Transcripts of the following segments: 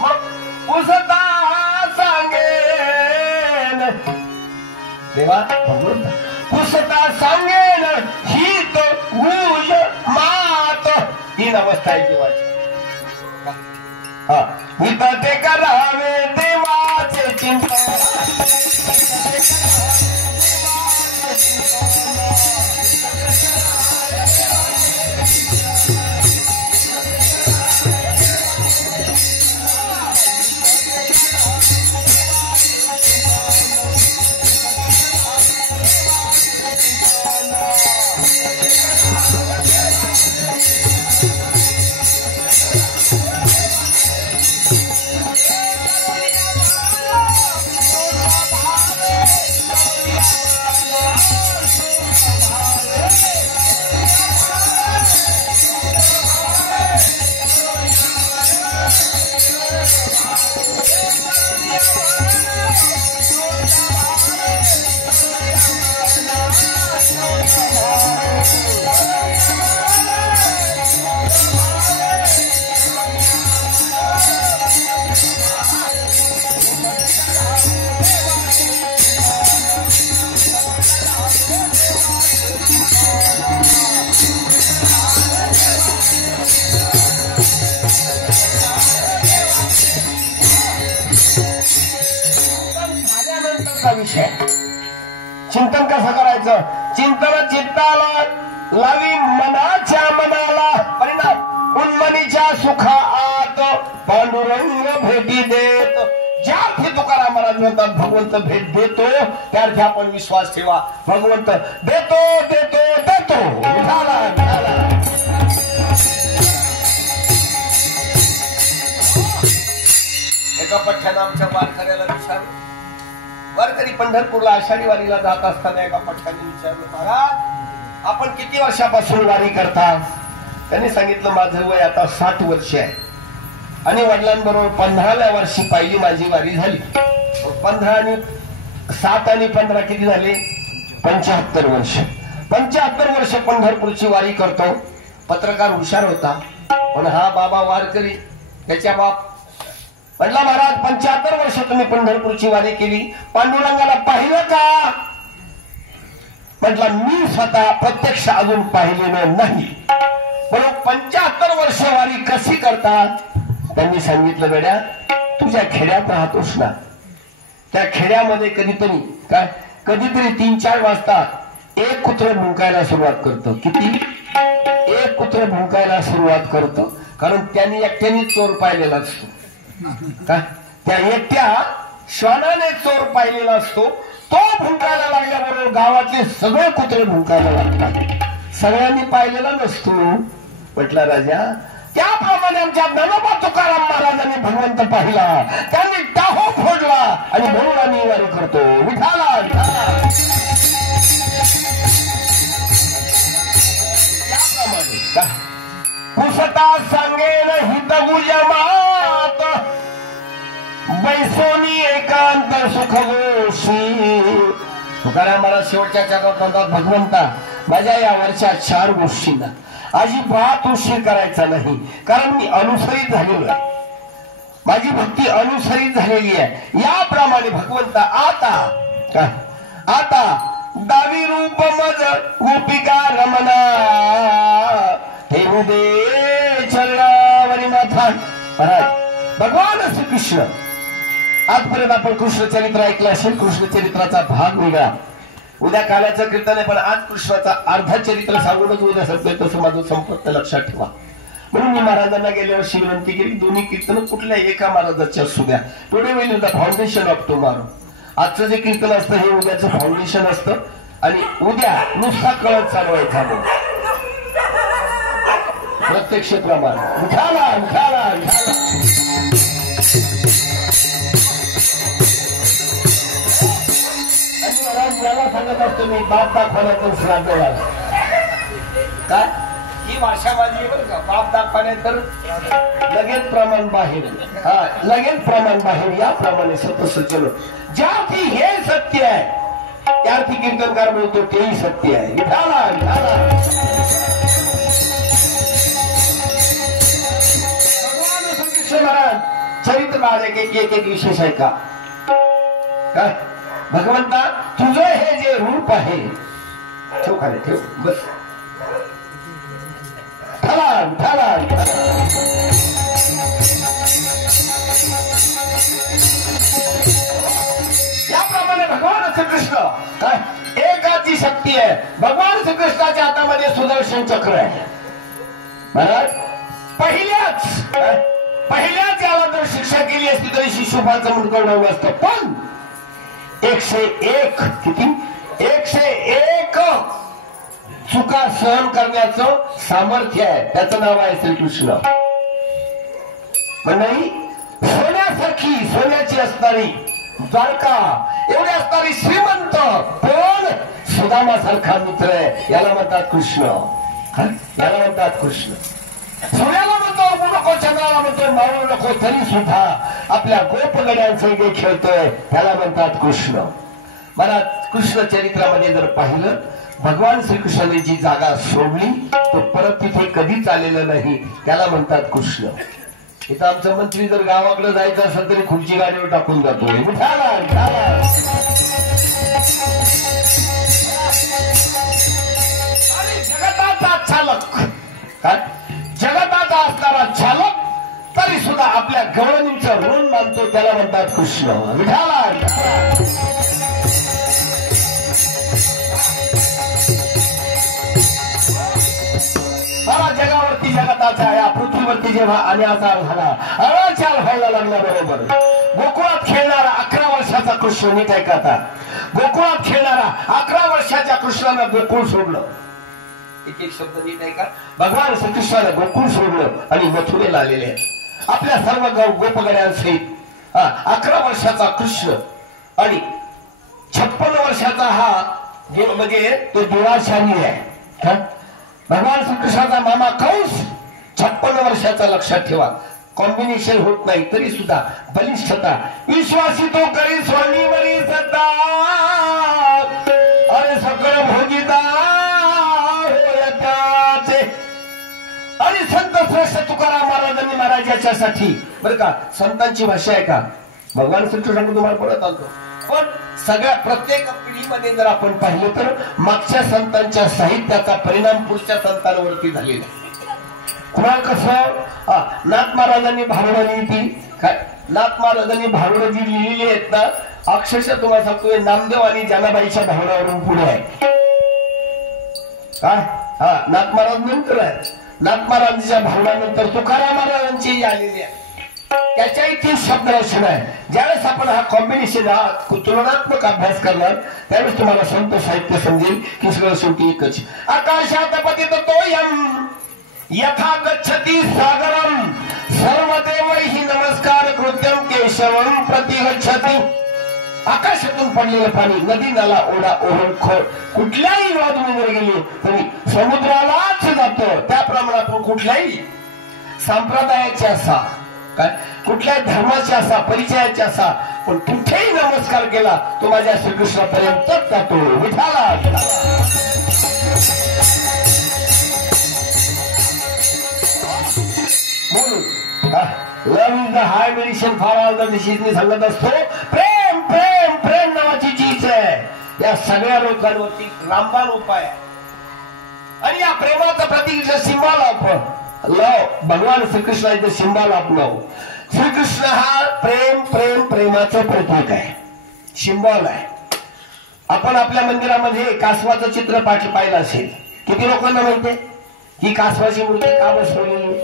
मग पुसता सांगेन देवा पुसता सांगेन हित गुज मात. तीन अवस्था आहे जीवाची. हित ते करावे देवाचे चिंतन. चिंतन कसं करायचं? चिंतन चित्ताला लावी मनाच्या मनाला परिणाम उन्मनीच्या सुखात पांडुरंग भेटी देत. ज्यार्थी तुकाराम महाराज म्हणतात भगवंत भेट देतो त्यार्थी आपण विश्वास ठेवा. भगवंत देतो देतो देतो. एका पठ्ठ्यानं आमच्या वारकऱ्याला विचारलं. वारकरी पंढरपूरला आषाढी वारीला जात असताना एका पठ्ठ्याने विचारलं, महाराज आपण किती वर्षापासून वारी करता? त्यांनी सांगितलं माझं वय आता 60 वर्ष आहे आणि वडिलांबरोबर 15व्या वर्षी पहिली माझी वारी झाली. 15 आणि 7 आणि 15 किती झाले? 75 वर्ष. 75 वर्ष पंढरपूरची वारी करतो. पत्रकार हुशार होता पण हा बाबा वारकरी त्याच्या बाप म्हटला, महाराज 75 वर्ष तुम्ही पंढरपूरची वारी केली, पांडुरंगाला पाहिलं का? म्हटलं मी स्वतः प्रत्यक्ष अजून पाहिलेलं नाही. म्हणून 75 वर्ष वारी कशी करतात? त्यांनी सांगितलं, बेड्या तुझ्या खेड्यात राहतोस ना, त्या खेड्यामध्ये कधीतरी 3-4 वाजता एक कुत्र भुंकायला सुरुवात करतो. किती? एक कुत्र भुंकायला सुरुवात करतो. कारण त्यांनी एकट्याने चोर पाहिलेला असतो. त्या एकट्या श्वानाने चोर पाहिलेला असतो. तो भुंकायला लागल्याबरोबर गावातले सगळे कुत्रे भुंकायला लागतात. सगळ्यांनी पाहिलेला नसतो. म्हटलं राजा त्याप्रमाणे आमच्या ज्ञानोबा तुकाराम महाराजांनी भगवंत पाहिला, त्यांनी टाहो फोडला आणि म्हणून आम्ही वारी करतो. विठाला पुसता सांगेन हितगुज मात बैसोनी एकांत सुखगोशी. तुकाराम महाराज शेवटच्या जगात म्हणतात, भगवंता माझ्या या वरच्या 4 गोष्टींना अजिबात उशीर करायचा नाही, कारण मी अनुसरित झालेलो आहे. माझी भक्ती अनुसरित झालेली आहे. याप्रमाणे भगवंता आता दावी रूप मज गोपिका रमना हे चरणावरी माथा. महाराज भगवान श्रीकृष्ण, आजपर्यंत आपण कृष्ण चरित्र ऐकलं असेल. कृष्ण चरित्राचा भाग वेगळा, उद्या कालाचं कीर्तन आहे, पण आज कृष्णाचा अर्धा चरित्र सांगूनच उद्या सत्य तसं माझं संपत्त लक्षात ठेवा. म्हणून मी महाराजांना गेल्या वर्षी विनंती केली, दोन्ही कीर्तन कुठल्या एका महाराजाच्या असू द्या. Today will the foundation of tomorrow. आजचं जे कीर्तन असतं हे उद्याचं फाउंडेशन असतं आणि उद्या नुसता कळत चालवायचा प्रत्यक्ष प्रमाण. उठाला उठाला उठाला. आणि महाराज मला सांगत असतो मी बाप दाखवण्यातून श्राद्ध झाला. काय ही भाषा माझी आहे बरं का. बाप दाखवण्यात तर लगेच प्रमाण बाहेर. लगेच प्रमाण बाहेर. याप्रमाणे सतसचल ज्यार्थी हे सत्य आहे त्यार्थी कीर्तनकार बोलतो तेही सत्य आहे. विठाला विठाला. भगवान श्रीकृष्ण महाराज आज एक विशेष आहे का? काय भगवंता तुझं हे जे रूप आहे, ठेव खाली ठेव, बस ठलान ठलान. याप्रमाणे भगवान श्रीकृष्ण काय एकाची शक्ती आहे. भगवान श्रीकृष्णाच्या हातामध्ये सुदर्शन चक्र आहे. महाराज पहिल्याच याला जर शिक्षा केली असती तरी शिशुपाळचं मुंडकं उडवलं असतं. पण 101 किती 101 चुका सहन करण्याचं सामर्थ्य आहे. त्याचं नाव आहे श्रीकृष्ण. मंडळी सोन्यासारखी सोन्याची असणारी द्वारका एवढी असणारी श्रीमंत पण सुदामासारखा मित्र आहे. याला म्हणतात कृष्ण. याला म्हणतात कृष्ण. सूर्याला म्हणतो उगू नको, चंद्राला म्हणतोय मावळू नको, तरी सुद्धा आपल्या गोपगड्यांसंगे खेळतोय. त्याला म्हणतात कृष्ण. मला कृष्ण चरित्रामध्ये जर पाहिलं भगवान श्रीकृष्णाने जी जागा सोडली तो परत तिथे कधीच आलेलं नाही. त्याला म्हणतात कृष्ण. इथं आमचा मंत्री जर गावाकडे जायचं असेल तरी खुर्ची गाडीवर टाकून जातो. आणि जगताचा चालक काय जगताचा असणारा चालक तरी सुद्धा आपल्या गवळणीचं ऋण मानतो. त्याला म्हणतात कृष्ण. विठाला जगावरती जगताचा या पृथ्वीवरती जेव्हा अन्याचार झाला, अनाचार व्हायला लागल्याबरोबर गोकुळात खेळणारा 11 वर्षाचा कृष्ण, नीट ऐका, गोकुळात खेळणारा 11 वर्षाच्या कृष्णानं गोकुळ सोडलं. एक एक शब्द नीट ऐका. भगवान श्रीकृष्णानं गोकुळ सोडलं आणि मथुरेला आलेले आहेत आपल्या सर्व गोपगड्यांसहित. 11 वर्षाचा कृष्ण आणि 56 वर्षाचा हा म्हणजे तो दुराशानी आहे. भगवान श्रीकृष्णाचा मामा कंस 56 वर्षाचा. लक्षात ठेवा, कॉम्बिनेशन होत नाही तरी सुद्धा बलिष्ठता. विश्वासी तो करी स्वामीवरी सत्ता अरे सकळ भोगिता होयताचे. आणि संत श्रेष्ठ तुकाराम महाराजांनी महाराजाच्यासाठी बरं का संतांची भाषा आहे का भगवान श्रीकृष्ण तुम्हाला परत आणतो. पण सगळ्या प्रत्येक पिढीमध्ये जर आपण पाहिलं तर मागच्या संतांच्या साहित्याचा परिणाम पुढच्या संतांवरती झालेला. कुणाल कसं नाथ महाराजांनी भारुडं लिहिली काय, नाथ महाराजांनी भारुडं जी लिहिलेली आहेत ना, अक्षरशः तुम्हाला सांगतोय नामदेव आणि जनाबाईच्या भारुडावरून पुढे आहे काय. नाथ महाराज नंतर आहे. नाथ महाराजांच्या भारुडानंतर तुकाराम महाराजांची आलेली आहे. त्याच्याही 30 शब्द रचना आहे. ज्यावेळेस आपण हा कॉम्बिनेशन हा तुलनात्मक अभ्यास करणार त्यावेळेस तुम्हाला संत साहित्य समजेल की सगळं शेवटी एकच. आकाशात पतित तोयम यथा गच्छति सागरम सर्वदेवैहि नमस्कार कृत्यम केशवम प्रतिगच्छति. आकाशातून पडलेलं पाणी नदी नाला ओढा ओहळ कुठल्याही तुम्ही जर गेले तरी समुद्रालाच जातं. त्याप्रमाणे आपण कुठल्याही संप्रदायाचे असा काय कुठल्याही धर्माचे असा परिचयाचे असा पण कुठेही नमस्कार केला तो माझ्या श्रीकृष्णापर्यंतच जातो. विठाला म्हणून love is the high medicine for all the disease मी सांगत असतो. प्रेम प्रेम प्रेम नावाची चीज आहे या सगळ्या रोगांवरती रामबाण उपाय. आणि या प्रेमाचं प्रतीक सिंबल आपण लव भगवान श्रीकृष्णाचं सिंबल आपलं. श्रीकृष्ण हा प्रेम प्रेम प्रेमाचं प्रतीक आहे, सिंबल आहे. आपण आपल्या मंदिरामध्ये कासवाचं चित्र पाहिलं असेल. किती लोकांना माहितीये ही कासवाची मूर्ती का बसवली?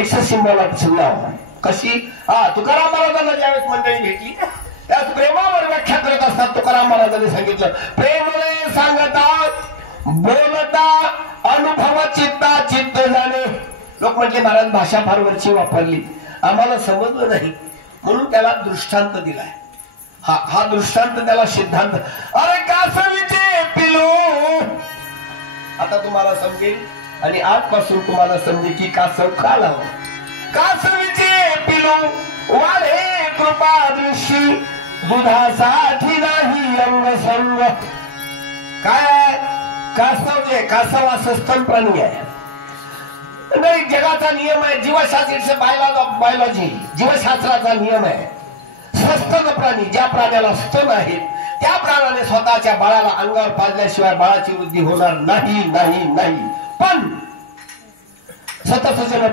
इट्स अ सिंबल ऑफ लव. कशी तुकाराम महाराजांना ज्यावेळेस मंडळी भेटली त्यात प्रेमावर व्याख्या करत असतात तुकाराम महाराजांनी सांगितलं प्रेमने सांगता बोलता अनुभव चित्ता चित्त जाणे. लोक म्हटले महाराज भाषा फार वरची वापरली आम्हाला समजलं नाही म्हणून त्याला दृष्टांत दिलाय. हा दृष्टांत त्याला सिद्धांत. अरे कासवीचे पिलू आता तुम्हाला समजेल आणि आजपासून तुम्हाला समजेल की कासव का लावं. कासवीचे पिलू वाढे कृपा दृष्टी दुधासाठी नाही अंग संग. काय कासव जे कासव हा सस्तन प्राणी आहे. नाही, जगाचा नियम आहे, जीवशास्त्र बायोलॉजी जीवशास्त्राचा नियम आहे. सस्तन प्राणी, ज्या प्राण्याला स्तन आहेत त्या प्राण्याने स्वतःच्या बाळाला अंगावर पाजल्याशिवाय बाळाची वृद्धी होणार नाही नाही नाही. पण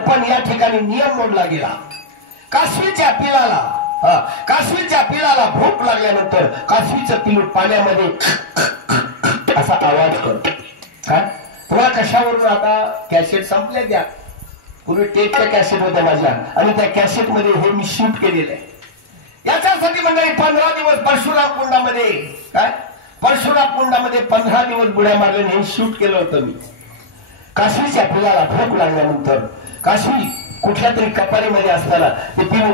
पण या ठिकाणी नियम मोडला गेला. कासवीच्या पिलाला भूक लागल्यानंतर कासवीचं पिलू पाण्यामध्ये असा आवाज करतो. काय तुला कशावरून? आता कॅसेट संपल्या द्या, पूर्वी टेपच्या कॅसेट होत्या माझ्या, आणि त्या कॅसेट मध्ये हे मी शूट केलेलं आहे. याच्यासाठी मंडळी 15 दिवस परशुराम कुंडामध्ये 15 दिवस बुड्या मारल्याने हे शूट केलं होतं मी. कासवीच्या पिलाला भूक लागल्यानंतर कासवी कुठल्या तरी कपारीमध्ये असताना ते पिलू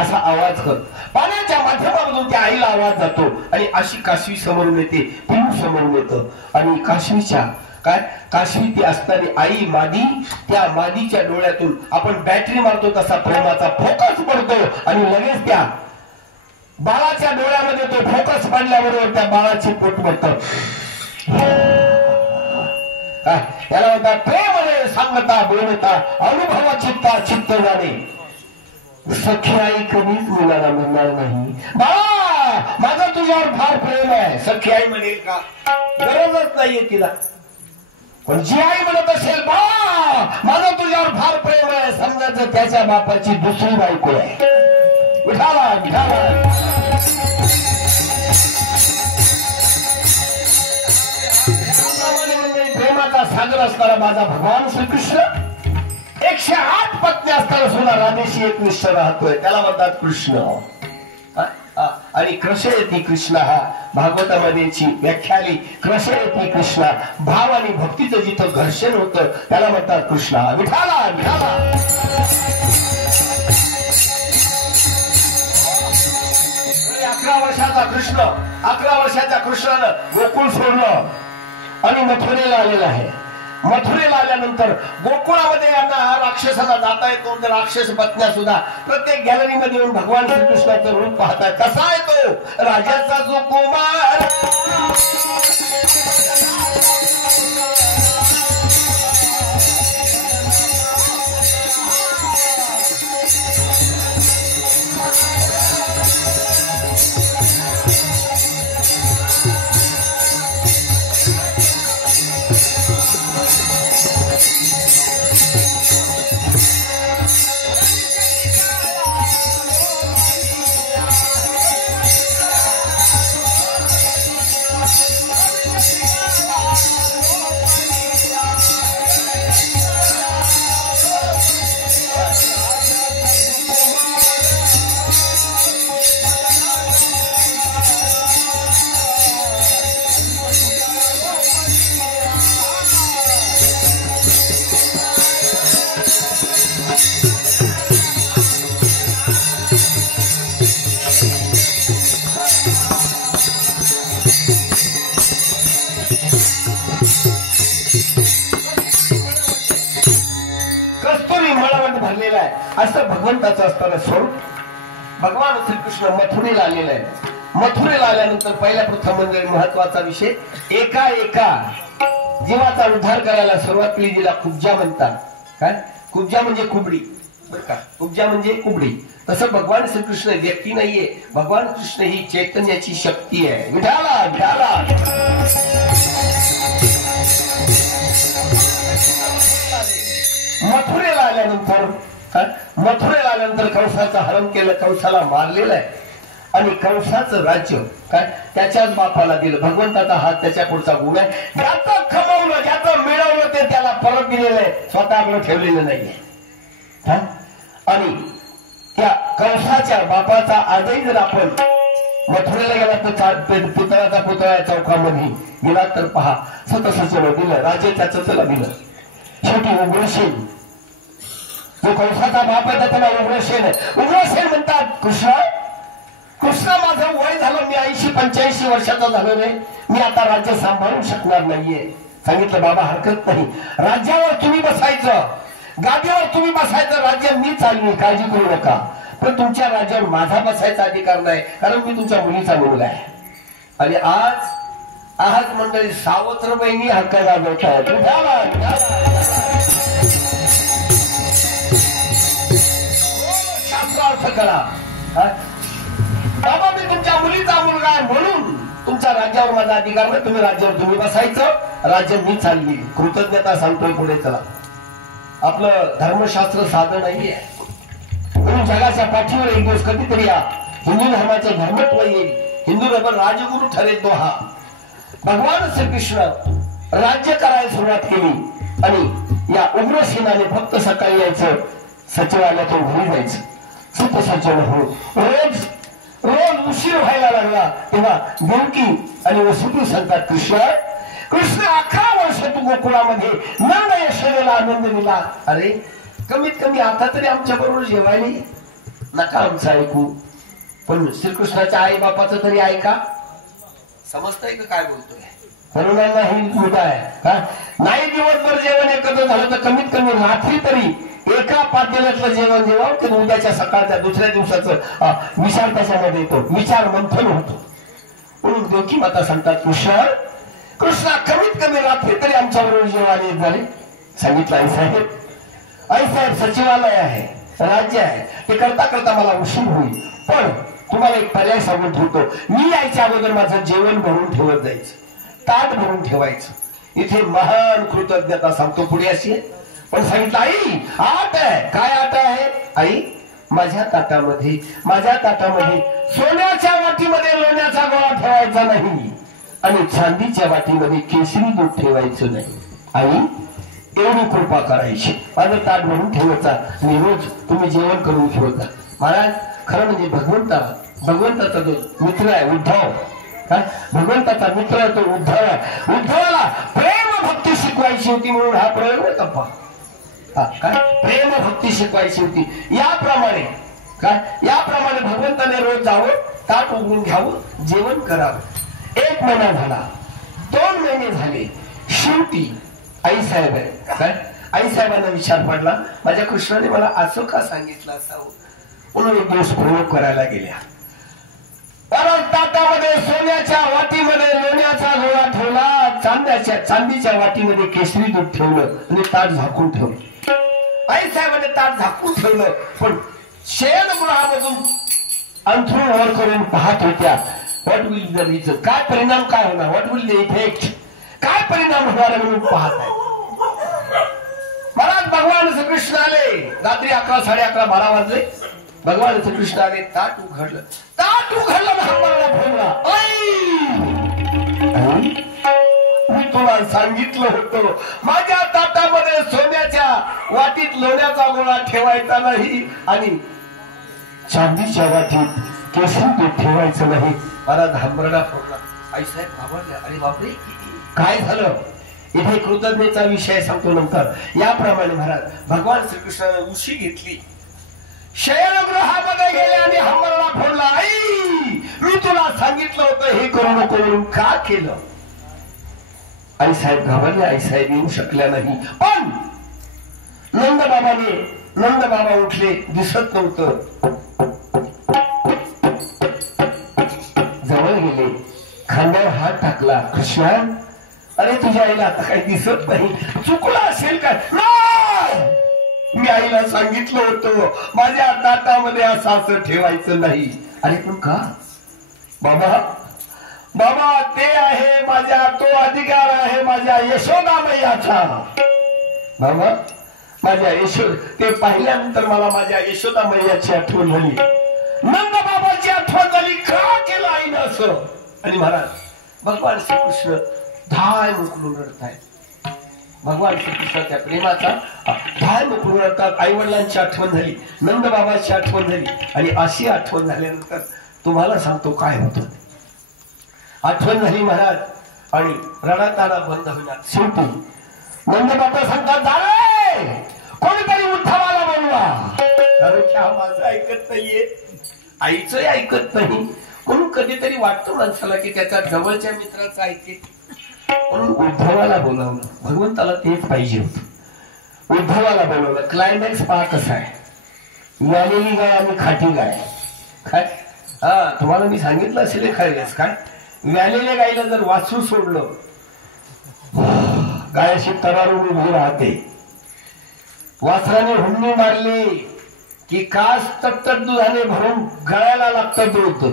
असा आवाज करतो. पाण्याच्या माध्यमामधून त्या आईला आवाज जातो आणि अशी कासवी समोरून येते, पिलू समोरून येतं. आणि कासवी ती असणारी आई मादी, त्या मादीच्या डोळ्यातून आपण बॅटरी मारतो तसा प्रेमाचा फोकस पडतो आणि लगेच त्या बाळाच्या डोळ्यामध्ये तो फोकस पडल्याबरोबर त्या बाळाची पोट भरतं. याला म्हणतात प्रेम सांगता बोलता अनुभवा चित्ता चित्त जाणे. सखी आई कधीच मुलाला म्हणणार नाही बाळा माझं तुझ्यावर फार प्रेम आहे. सखी आई म्हणेल का? गरजच नाहीये तिला. पण जी आई म्हणत असेल बाळा माझं तुझ्यावर फार प्रेम आहे, समजायचं त्याच्या बापाची दुसरी बायको आहे. विठाला प्रेमाचा सागर असणारा माझा भगवान श्रीकृष्ण 108 पत्नी असताना सुद्धा राधेशी एक निष्ठ राहतोय, त्याला म्हणतात कृष्ण. आणि कृष्णयती कृष्ण हा भागवतामध्येची व्याख्या आली. कृष्णयती कृष्ण भाव आणि भक्तीचं जिथं घर्षण होतं त्याला म्हणतात कृष्ण. विठाला 11 वर्षाचा कृष्णानं गोकुळ सोडलं आणि मथुरेला आलेला आहे. मथुरेला आल्यानंतर गोकुळामध्ये यांना राक्षसाला जाता येतो. राक्षस पत्न्या सुद्धा प्रत्येक गॅलरीमध्ये येऊन भगवान श्रीकृष्णाचं रूप पाहतात. कसा आहे तो राजाचा जो कुमार, असं भगवंताचं असताना स्वरूप. भगवान श्रीकृष्ण मथुरेला आलेला आहे. मथुरेला आल्यानंतर पहिल्या प्रथम म्हणजे महत्वाचा विषय, एका जीवाचा उद्धार करायला सुरुवात केली, जिला कुब्जा म्हणतात. काय कुब्जा म्हणजे कुबडी, बरं का? कुब्जा म्हणजे कुबडी. तसं भगवान श्रीकृष्ण व्यक्ती नाहीये, भगवान कृष्ण ही चैतन्याची शक्ती आहे. विठाला मथुरेला आल्यानंतर कंसाचं हरण केलं, कंसाला मारलेलं आहे. आणि कंसाचं राज्य त्याच्याच बापाला दिलं. भगवंताचा हात त्याच्या पुढचा गुण आहे. ज्याचं कमवलं, ज्याचं मिळवलं ते त्याला परत दिलेलं आहे, स्वतःकडे ठेवलेलं नाहीये. आणि त्या कंसाच्या बापाचा आजही जर आपण मथुरेला गेला तर पितळाचा पुतळा चौकामध्ये गेला तर पहा, सतसचन दिलं, राजे त्याचं चला दिलं. शेवटी उग्रसेन जो कंसाचा बाप आहे त्याला उग्रसेन म्हणतात. कृष्ण माझं वय झालं, मी 80-85 वर्षाचा झालो नाही, मी आता राज्य सांभाळू शकणार नाहीये. सांगितलं बाबा हरकत नाही, राज्यावर तुम्ही बसायचं, गादीवर तुम्ही बसायचं, राज्य मी चालवी, काळजी करू नका. पण तुमच्या राज्यावर माझा बसायचा अधिकार नाही, कारण मी तुमच्या मुलीचा मुलगा आहे. आणि आहात मंडळी सावत्र बहिणी हक्क गाजवत आहेत. शास्त्रार्थ करा. बाबा मी तुमच्या मुलीचा मुलगा आहे म्हणून तुमच्या राज्यावर माझा अधिकार नाही. तुम्ही राज्यावर तुम्ही बसायचं, राज्य मी चालली. कृतज्ञता सांगतोय पुढे. चला आपलं धर्मशास्त्र साधं नाहीये. म्हणून जगाच्या पाठीवर एक दिवस कधीतरी या हिंदू धर्माचं धर्मत्व येईल. हिंदू धर्म राजगुरु ठरेल तो हा. भगवान श्रीकृष्ण राज्य करायला सुरुवात केली आणि या उग्रसेनाने फक्त सकाळी यायचं, सचिवालयातून घरी जायचं. सुत सचिव हो रोज रोज उशीर व्हायला लागला तेव्हा देवकी आणि वसुदेव सांगतात कृष्ण कृष्ण 11 वर्ष तू गोकुळामध्ये नंद यशोदेला आनंद दिला. अरे कमीत कमी आता तरी आमच्या बरोबर जेवायला नका आमचं ऐकू, पण श्रीकृष्णाच्या आई बापाचं तरी ऐका. समजतंय का काय बोलतोय? तरुणांना ही मुद्दा आहे. नाही दिवसभर जेवण एकत्र झालं तर कमीत कमी रात्री तरी एका पातेल्यातलं जेवण जेवण ते उद्याच्या सकाळच्या दुसऱ्या दिवसाचं विचार त्याच्यामध्ये येतो, विचार मंथन होतो. म्हणून देवकी माता सांगतात कृष्णा कमीत कमी रात्री तरी आमच्या बरोबर जेवायला येत झाले. सांगितलं आई साहेब सचिवालय आहे, राज्य आहे, ते करता करता मला उशीर होईल, पण तुम्हाला एक पर्याय सांगून ठेवतो. मी यायच्या अगोदर माझं जेवण भरून ठेवत जायचं, ताट भरून ठेवायचं. इथे महान कृतज्ञता सांगतो पुढे अशी आहे. पण सांगितलं आई आट आहे. काय आट आहे आई? माझ्या ताटामध्ये सोन्याच्या वाटीमध्ये लोण्याचा गोळा ठेवायचा नाही आणि चांदीच्या वाटीमध्ये केशरी दूध ठेवायचं नाही. आई एवढी कृपा करायची. माझं ताट भरून ठेवायचा आणि रोज तुम्ही जेवण करून ठेवता. महाराज खरं म्हणजे भगवंताचा जो मित्र आहे उद्धव, भगवंताचा मित्र आहे तो उद्धव आहे. उद्धवाला प्रेम भक्ती शिकवायची होती म्हणून हा प्रयोग नाही कप्पा. काय प्रेम भक्ती शिकवायची होती. याप्रमाणे भगवंताने रोज जावं, ताट उघडून घ्यावं, जेवण करावं. 1 महिना झाला, 2 महिने झाले. शेवटी आई साहेब आहे काय आई साहेबांना विचार पडला माझ्या कृष्णाने मला असं का सांगितलं असावं. म्हणून एक दिवस प्रयोग करायला गेल्या. परत ताटामध्ये सोन्याच्या वाटीमध्ये लोण्याचा गोळा ठेवला, चांदीच्या वाटीमध्ये केशरी दूध ठेवलं आणि ताट झाकून ठेवलं. आई साहेबांनी ताट झाकून ठेवलं, पण शयनगृहामधून अंथरूण वर करून पाहत होत्या. व्हॉट विल द रिझल्ट, काय परिणाम काय होणार, व्हॉट विल द इफेक्ट, काय परिणाम होणार म्हणून पाहत आहे. महाराज भगवान श्रीकृष्ण आले. रात्री 11, 11:30, 12 वाजले. भगवान श्रीकृष्ण आले. ताट उघडलं मी तुला सांगितलं होतं माझ्या ताटामध्ये सोन्याच्या वाटीत लोण्याचा गोळा ठेवायचा नाही आणि चांदीच्या वाटीत केशरी दूध ठेवायचं नाही. मला धांबरडा फोडला. आई साहेब घाबरल्या. अरे बापरे काय झालं? इथे कृतज्ञतेचा विषय सांगतो नंतर. याप्रमाणे महाराज भगवान श्रीकृष्णाने उशी घेतली, शयनगृहामध्ये गेले आणि हंबरडा फोडला. आई मी तुला सांगितलं होतं हे करू नको म्हणून का केलं? आई साहेब घाबरले. आई साहेब येऊ शकल्या नाही. पण नंद बाबा उठले, दिसत नव्हतं. जवळ गेले, खांद्यावर हात टाकला. कृष्णा अरे तुझ्या आईला आता काही दिसत नाही, चुकलं असेल काय? मी आईला सांगितलं होतं माझ्या ताटामध्ये असं ठेवायचं नाही. अरे पण का? बाबा ते आहे माझ्या, तो अधिकार आहे माझ्या यशोदा मैयाचा. बाबा माझ्या ते पाहिल्यानंतर मला माझ्या यशोदा मैयाची आठवण झाली, नंद बाबाची आठवण झाली. का केलं आईनं असं? आणि महाराज भगवान श्रीकृष्ण धाय मोकळून रडतायत. भगवान श्रीकृष्णाच्या प्रेमाचा धाय मोकळून रडतात. आई वडिलांची आठवण झाली, नंद बाबाची आठवण झाली आणि अशी आठवण झाल्यानंतर तुम्हाला सांगतो काय होतं. आठवण झाली महाराज आणि रडाताना बंद होणार. शेवटी नंद बाबा सांगतात झाले कोणीतरी उद्धवाला बोलवा. अरे माझं ऐकत नाहीये, आईचंही ऐकत नाही. म्हणून कधीतरी वाटतं माणसाला की त्याच्या जवळच्या मित्राचं ऐके. म्हणून उद्धवाला बोलावलं. भगवंताला तेच पाहिजे होतं. उद्धवाला बोलवलं. क्लायमॅक्स पहा कसा आहे. मिळालेली गाय आणि खाटी गाय. काय तुम्हाला मी सांगितलं असेल खायलाच काय व्यालेल्या गाईला जर वासरू सोडलं, गाय अशी तरारून उभी राहते. वासराने हुंडी मारली की कास तट्टत दुधाने भरून गळ्याला लागतं दूध.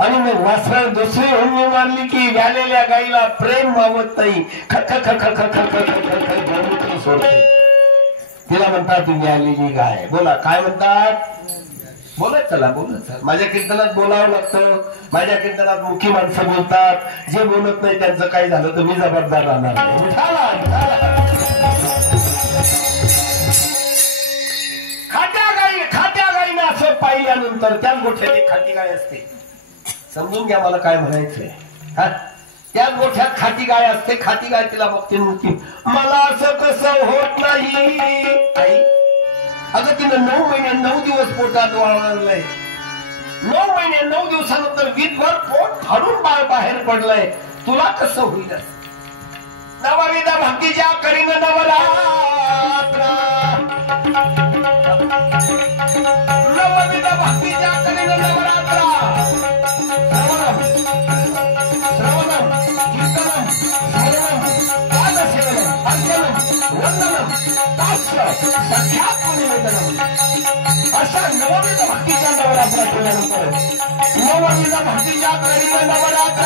आणि मग वासराने दुसरी हुंडी मारली की व्यालेल्या गाईला प्रेम मावत नाही, सोडते. तिला म्हणतात व्यालेली गाय. बोला काय म्हणतात? बोलत चला, बोलत चला. माझ्या कीर्तनात बोलावं लागतं. माझ्या कीर्तनात मुखी माणसं बोलतात. जे बोलत नाही त्यांचं काही झालं तर मी जबाबदार राहणार नाही. खात्या गाईने असं पाहिल्यानंतर त्याच गोठ्यात एक खाती गाय असते. समजून घ्या मला काय म्हणायचंय. त्याच गोठ्यात खाती गाय असते. खाती गाय तिला बघते म्हणते, मला असं कसं होत नाही. आई अगं तिनं 9 महिने 9 दिवस पोटात वाळलंय. 9 महिने 9 दिवसानंतर विधभर पोट फाडून बाळ बाहेर पडलंय. तुला कसं होईल? नवविध भक्तीच्या करीन नवरात्र, नवविध भक्तीच्या करीन नवरात्र. श्रवणम कीर्तनम स्मरणम पादसेवनम अर्चनम वंदनम दास्य सख्यात्मनिवेदनम. अशा नवविध भक्तीच्या नवरात्र केल्यानंतर नवविध भक्तीच्या करीन नवरात्र.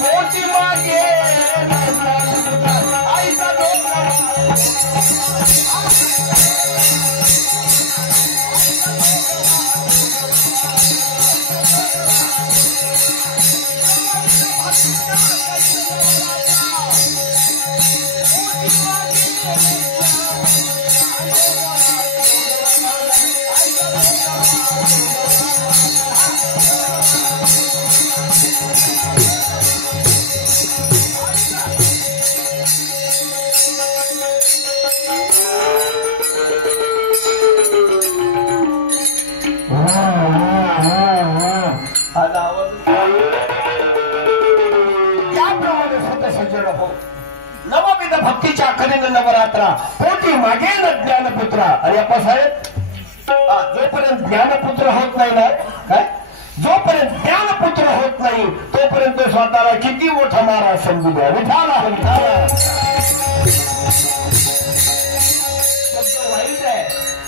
कोटी मागे आईचा नवविध भक्तीच्या करीन नवरात्रा. पोटी मागेन ज्ञानपुत्रा. आणि आपण साहेब जोपर्यंत ज्ञानपुत्र होत नाही ना, काय जोपर्यंत ज्ञानपुत्र होत नाही तोपर्यंत स्वतःला किती मोठा मारा समजू द्या. विठाला विठाला शब्द वाईट आहे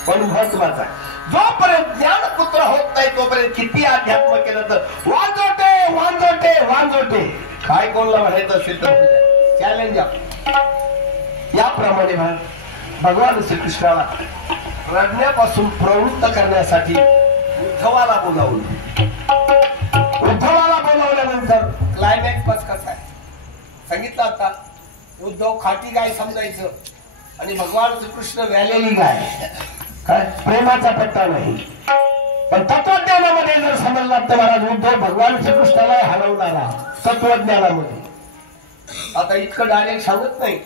पण महत्वाचा आहे. जोपर्यंत ज्ञानपुत्र होत नाही तोपर्यंत किती अध्यात्म केलं तर वांजोटे वांजोटे वांजोटे. काय कोणला म्हणायचं असेल तर चॅलेंज. याप्रमाणे भगवान श्रीकृष्णाला रडण्यापासून प्रवृत्त करण्यासाठी उद्धवाला बोलावलं. उद्धवाला बोलावल्यानंतर क्लायमॅक्स कसा आहे सांगितलं. आता उद्धव खाटी गाय समजायचं आणि भगवान श्रीकृष्ण व्यालेली गाय. काय प्रेमाचा पत्ता नाही. पण तत्वज्ञानामध्ये जर समजला तर महाराज उद्धव भगवान श्रीकृष्णाला हलवणारा तत्वज्ञानामध्ये. आता इतकं डायरेक्ट सांगत नाही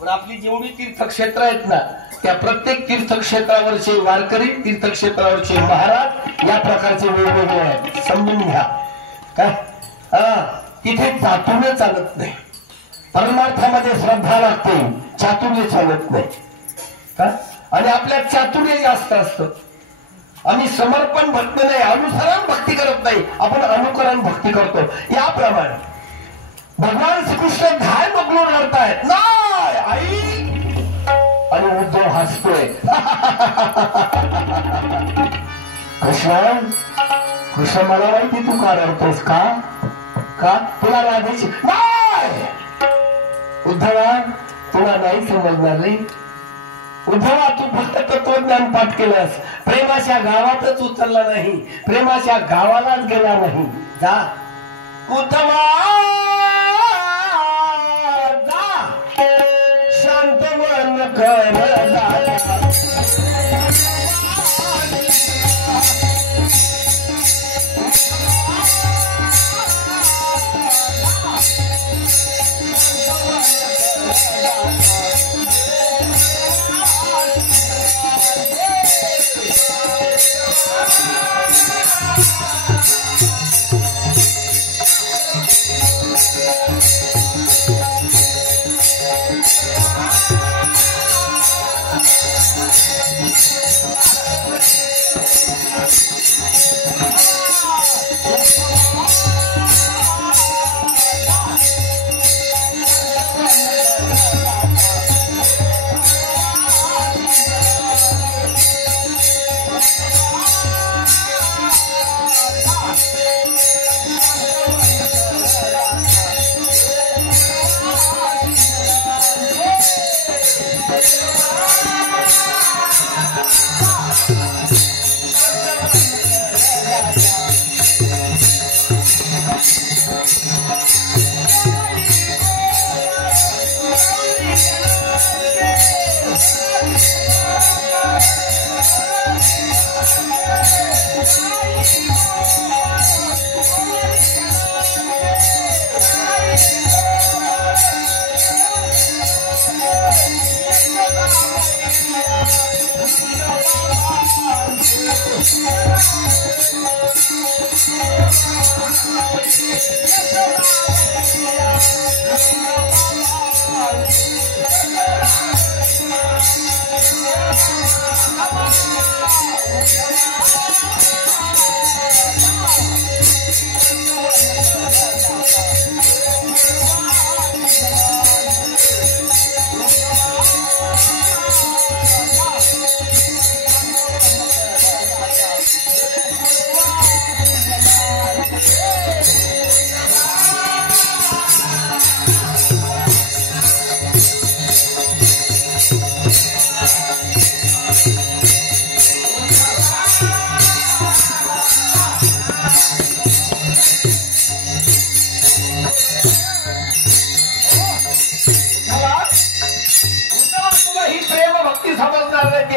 पण आपली जेवढी तीर्थक्षेत्र आहेत ना त्या प्रत्येक तीर्थक्षेत्रावरचे वारकरी, तीर्थक्षेत्रावरचे महाराज या प्रकारचे वेगवेगळे आहेत. समजून घ्या. काय तिथे चातुर्य चालत नाही. परमार्थामध्ये श्रद्धा लागते, चातुर्य चालत नाही. काय आणि आपल्यात चातुर्य जास्त असतं. आम्ही समर्पण भक्ती नाही, अनुसरण भक्ती करत नाही, आपण अनुकरण भक्ती करतो. याप्रमाणे भगवान श्रीकृष्ण घाय बघून रडतायत नाही आई. आणि उद्धव हसतोय. कृष्ण कृष्ण मला माहिती तू का रडतोस. का तुला राधायची नाही. उद्धवा तुला नाही समजणार रे. उद्धवा तू फक्त तत्वज्ञान पाठ केलंस, प्रेमाच्या गावातच उतरला नाही, प्रेमाच्या गावालाच गेला नाही. जा उद्धवा जा, शांत मन कर जा.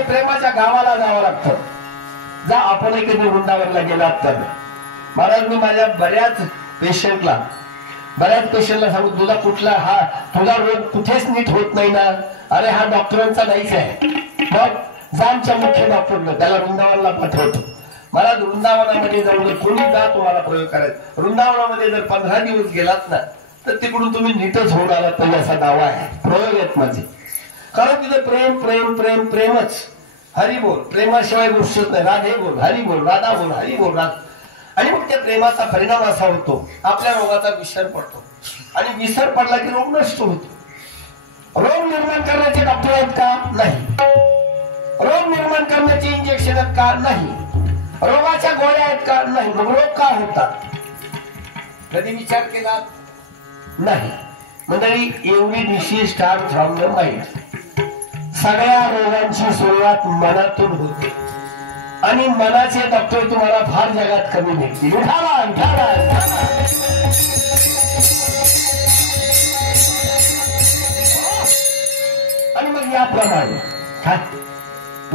प्रेमाच्या गावाला जावं लागतं. जा आपणही कधी वृंदावनला गेलात तर. महाराज मी माझ्या बऱ्याच पेशंटला सांगू तुझा कुठला हा तुझा रोग कुठेच नीट होत नाही ना. अरे हा डॉक्टरांचा नाहीच आहे. मग जा आमच्या मुख्य डॉक्टरला त्याला वृंदावनला पाठवतो. महाराज वृंदावनामध्ये जाऊन कोणी जा तुम्हाला प्रयोग करायचा. वृंदावनामध्ये जर 15 दिवस गेलात ना तर तिकडून तुम्ही नीटच होऊन आलात पाहिजे असा दावा आहे. प्रयोग आहेत माझे. कारण तिथे प्रेम प्रेम प्रेम प्रेमच. हरी बोल. प्रेमाशिवाय गोष्टच नाही. राधे बोल, हरी बोल, राधा बोल, हरी बोल, राधा. आणि मग त्या प्रेमाचा परिणाम असा होतो आपल्या रोगाचा विसर पडतो. आणि विसर पडला की रोग नष्ट होतो. रोग निर्माण करण्याचे डॉक्टर आहेत का? नाही. रोग निर्माण करण्याचे इंजेक्शन आहेत का? नाही. रोगाच्या गोळ्या आहेत का? नाही. मग रोग का होतात कधी विचार केला? नाही. मंडळी एवढी disease start from the mind. सगळ्या रोगांची सुरुवात मनातून होते. आणि मनाचे डॉक्टर तुम्हाला फार जगात कमी भेटतील. आणि मग याप्रमाणे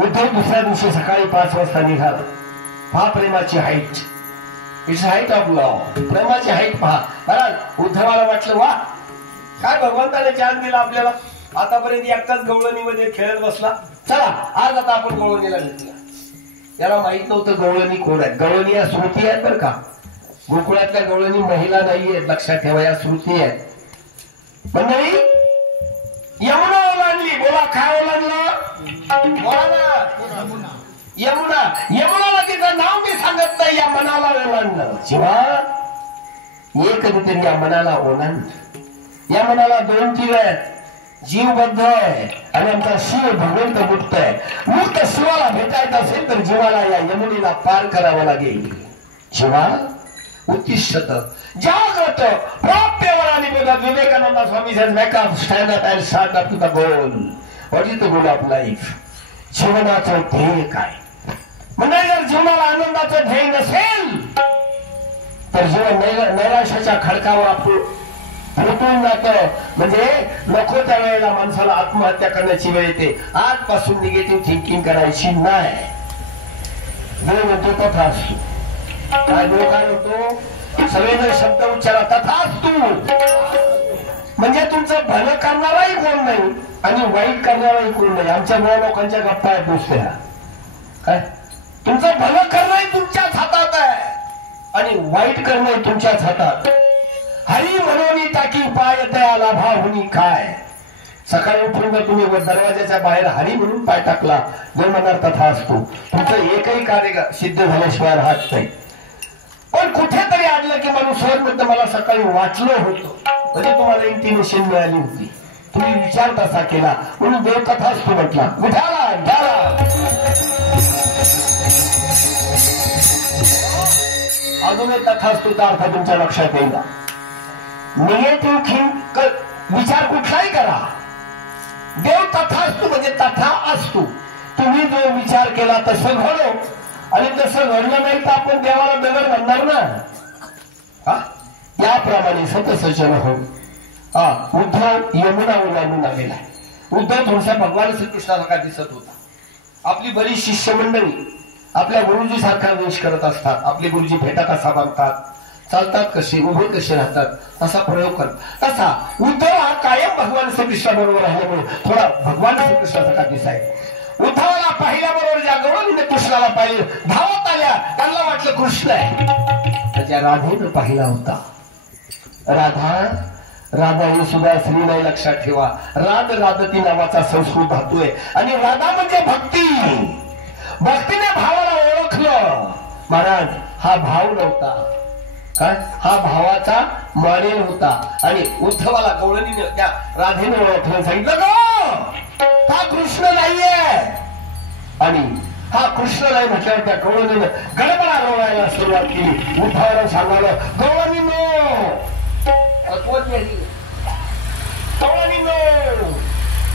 उद्धव दुसऱ्या दिवशी सकाळी 5 वाजता निघाला. पहा प्रेमाची height. It's height of love. प्रेमाची हाईट पहा. महाराज उद्धवाला वाटलं वा काय भगवंताने चान्स दिला आपल्याला. आतापर्यंत एकटाच गवळणीमध्ये खेळत बसला. चला आज आता आपण गवळणीला घेतला. याला माहित नव्हतं गवळणी कोण आहेत. गवळणी या श्रुती आहेत बरं का. गोकुळातल्या गवळणी महिला नाहीये लक्षात ठेवा. या श्रुती आहेत. मंडळी यमुना ओलांडली. बोला काय ओलांडलं? बोला ना. यमुना. यमुनाला तिचं नाव मी सांगत नाही. या मनाला ओलांडलं. जेव्हा एक कधीतरी या मनाला ओलांड. या मनाला 2 जीव आहेत. जीवबद्ध आहे आणि आमचा शिव भगवंत मुक्त आहे. मुक्त शिवाला भेटायचं असेल तर जीवाला या यमुनेला पार करावं लागेल. जीवा उत्तिष्ठत जागृत प्राप्यवर. आणि बघा Vivekananda Swami says wake up, stand up and start up to the goal. What is the goal of life? जीवनाचं ध्येय काय? म्हणजे जर जीवनाला आनंदाचं ध्येय नसेल तर जीवन नैराश्याच्या खडकावर आपण फुटून जातं. म्हणजे नको त्या वेळेला माणसाला आत्महत्या करण्याची वेळ येते. आजपासून निगेटिव्ह थिंकिंग करायची नाही. देव म्हणतो तथास्तु. काय देव काय म्हणतो? सगळेजण शब्द उच्चारा तथास्तु. म्हणजे तुमचं भलं करणाराही कोण नाही आणि वाईट करणाराही कोण नाही. आमच्या मुळे लोकांच्या गप्पा आहेत नुसत्या. काय तुमचं भलं करणंही तुमच्याच हातात आहे आणि वाईट करणंही तुमच्याच हातात. हरी म्हणून टाकी पाय तयाला भावनी काय. सकाळी उठून जर तुम्ही दरवाजाच्या बाहेर हरी म्हणून पाय टाकला जर म्हणणार तथा असतो. तुमचं एकही कार्य सिद्ध झाल्याशिवाय राहत नाही. पण कुठेतरी आडलं की माणूस सहज म्हणतं मला सकाळी वाचलं होतं. म्हणजे तुम्हाला इंटिमेशन मिळाली होती. तुम्ही विचार तसा केला म्हणून देव कथा असतो म्हटला. उठाला अजूनही तथा असतो अर्थ तुमच्या लक्षात येईल. निगेटिव्ह थिंक विचार कुठलाही करा. देव तथा असतो म्हणजे तथा असतो. तुम्ही जो विचार केला तसं घडो. आणि तसं घडलं नाही तर आपण देवाला दगड म्हणणार ना. याप्रमाणे सतसचन हो. उद्धव यमुना ओलांडून आलेला आहे. उद्धव थोडसा भगवान श्रीकृष्णासारखा दिसत होता. आपली बरीच शिष्यमंडळी आपल्या गुरुजी सारखा वेश करत असतात. आपले गुरुजी भेटा कसा बांधतात, चालतात कसे, उभे कसे राहतात असा प्रयोग करतात. तसा उद्धव हा कायम भगवान श्रीकृष्णाबरोबर राहिल्यामुळे थोडा भगवान श्रीकृष्णासारखा दिसाय. उद्धवाला पाहिल्याबरोबर ज्या गवळणीने कृष्णाला पाहिले धावत आल्या, त्यांना वाटलं कृष्ण आहे. त्याच्या राधेनं पाहिला होता. राधा ही सुद्धा स्त्री नाही, लक्षात ठेवा. राधती नावाचा संस्कृत धातू आहे आणि राधा म्हणजे भक्ती. भक्तीने भावाला ओळखलं. महाराज हा भाव नव्हता काय, हा भावाचा मानेर होता. आणि उद्धवाला गवळणीने त्या राधेने ओळखलं, सांगितलं गो हा कृष्ण नाहीये. आणि हा कृष्ण नाही म्हटल्यावर त्या गवळणीनं गडबडा गवळायला सुरुवात केली. उद्धवाला सांगायला गवळणीनो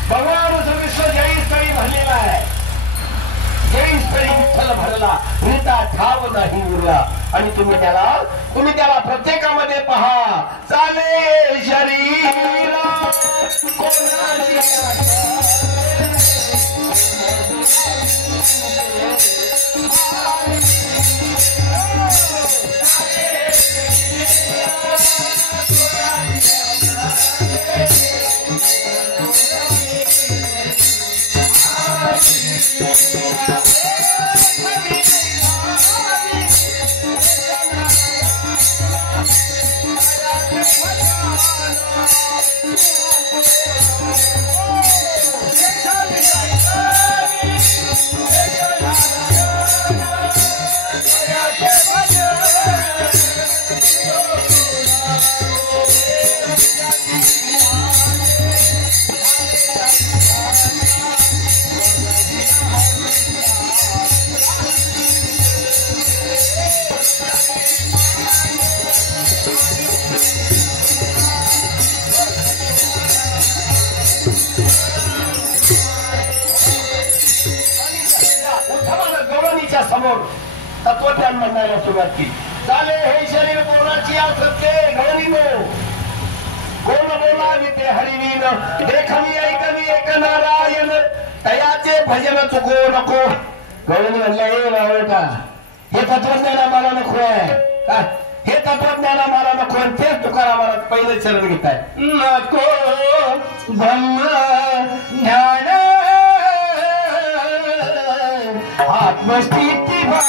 भगवान श्रीकृष्ण जयस्थळी भरलेला आहे. जयस्थळी विठ्ठल भरला, रीता ठाव नाही उरला. आणि तुम्ही त्याला प्रत्येकामध्ये पहा. चाले शरीरा कोणाची समोर तत्वज्ञान म्हणण्याला सुरुवात केली. चाले हे शरीर कोणाची असते गवळणीनो, कोण बोलावी ते हरिवीन, देखमी ऐकवी एक नारायण, तयाचे भजन चुको नको. गवळणी म्हणल्या हे बावळटा, हे तत्वज्ञान आम्हाला नको आहे का, हे तत्वज्ञान आम्हाला नको. आणि तेच तुकारामाला पहिलं चरण घेत आहे. नको ब्रह्म ज्ञान आत्मस्थिती भाव,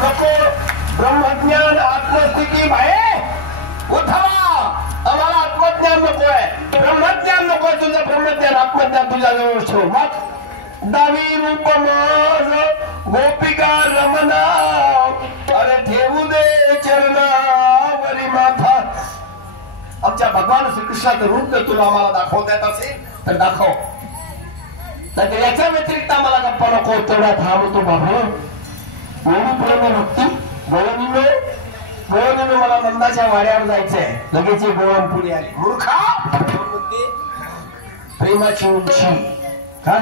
नको ब्रह्मज्ञान आत्मस्थिती भाई उठावा. आम्हाला आत्मज्ञान नको आहे, ब्रह्मज्ञान नको आहे. तुझं ब्रह्मज्ञान आत्मज्ञान तुझ्या जवळ ठेव. मग दावी रूप माझ गोपिका रमना, अरे ठेवू दे भगवान श्रीकृष्णाचं रूप जर तुला आम्हाला दाखवता येत असेल तर दाखव, तर याच्या व्यतिरिक्त आम्हाला गप्पा नको. तेवढा थांबतो बाबू. एवढी प्रेम भक्ती. गोळणीने मला नंदाच्या वाड्यावर जायचंय. लगेच गोळण पुढे आली. मूर्खा म्हणते प्रेमाची उंची. का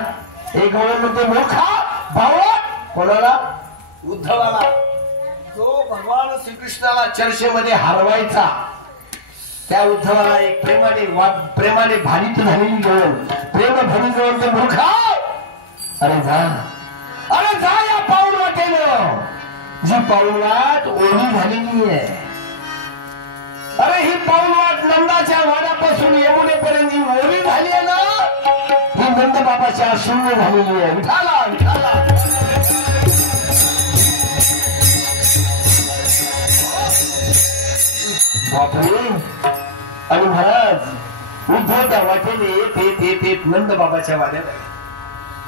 एक गोळण म्हणते मूर्खा भावा. कोणाला? उद्धवाला. तो भगवान श्रीकृष्णाला चर्चेमध्ये हरवायचा. त्या उद्धवाला एक प्रेमाने भारित झालेली गोळण, प्रेम भरून गोळण ते मूर्खा. अरे जा या पाऊल वाटेनं, जी पाऊलवाट ओली झालेली आहे. अरे ही पाऊलवाट नंदाच्या वाड्यापासून यमुनेपर्यंत जी ओली झाली आहे ना, ही नंद बाबाच्या शून्य झालेली आहे. विठाला विठाला. बापरे. आणि महाराज उद्धव त्या वाटेने ते नंद बाबाच्या वाड्यावर आले.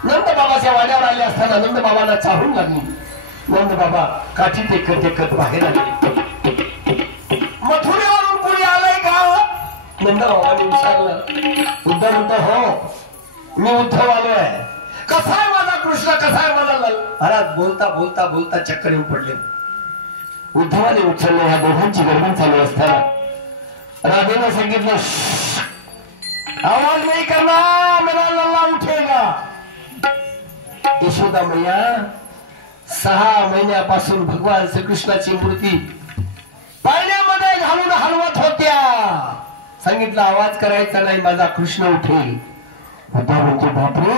नंद बाबाच्या वाड्यावर आले असताना नंद बाबांना चाहून लागली. नंद बाबा काठी टेकत बाहेर आले. मथुरेवरून कोणी आलंय का? नंद बाबांनी विचारलं. उद्धव हो मी उद्धव आलोय. कसा आहे माझा कृष्ण, कसा आहे माझा लाल? महाराज बोलता बोलता बोलता चक्कर येऊन पडले. उद्धवाने उचललं. ह्या दोघांची गडबड चालू असताना राधेनं सांगितलं आवाज नाही करणार, मेरा लल्ला उठेगा. यशोदा मैया 6 महिन्यापासून भगवान श्रीकृष्णाची मूर्ती पाण्यामध्ये घालून हलवत होत्या. सांगितलं आवाज करायचा नाही, माझा कृष्ण उठेल. होता म्हणतो बापरे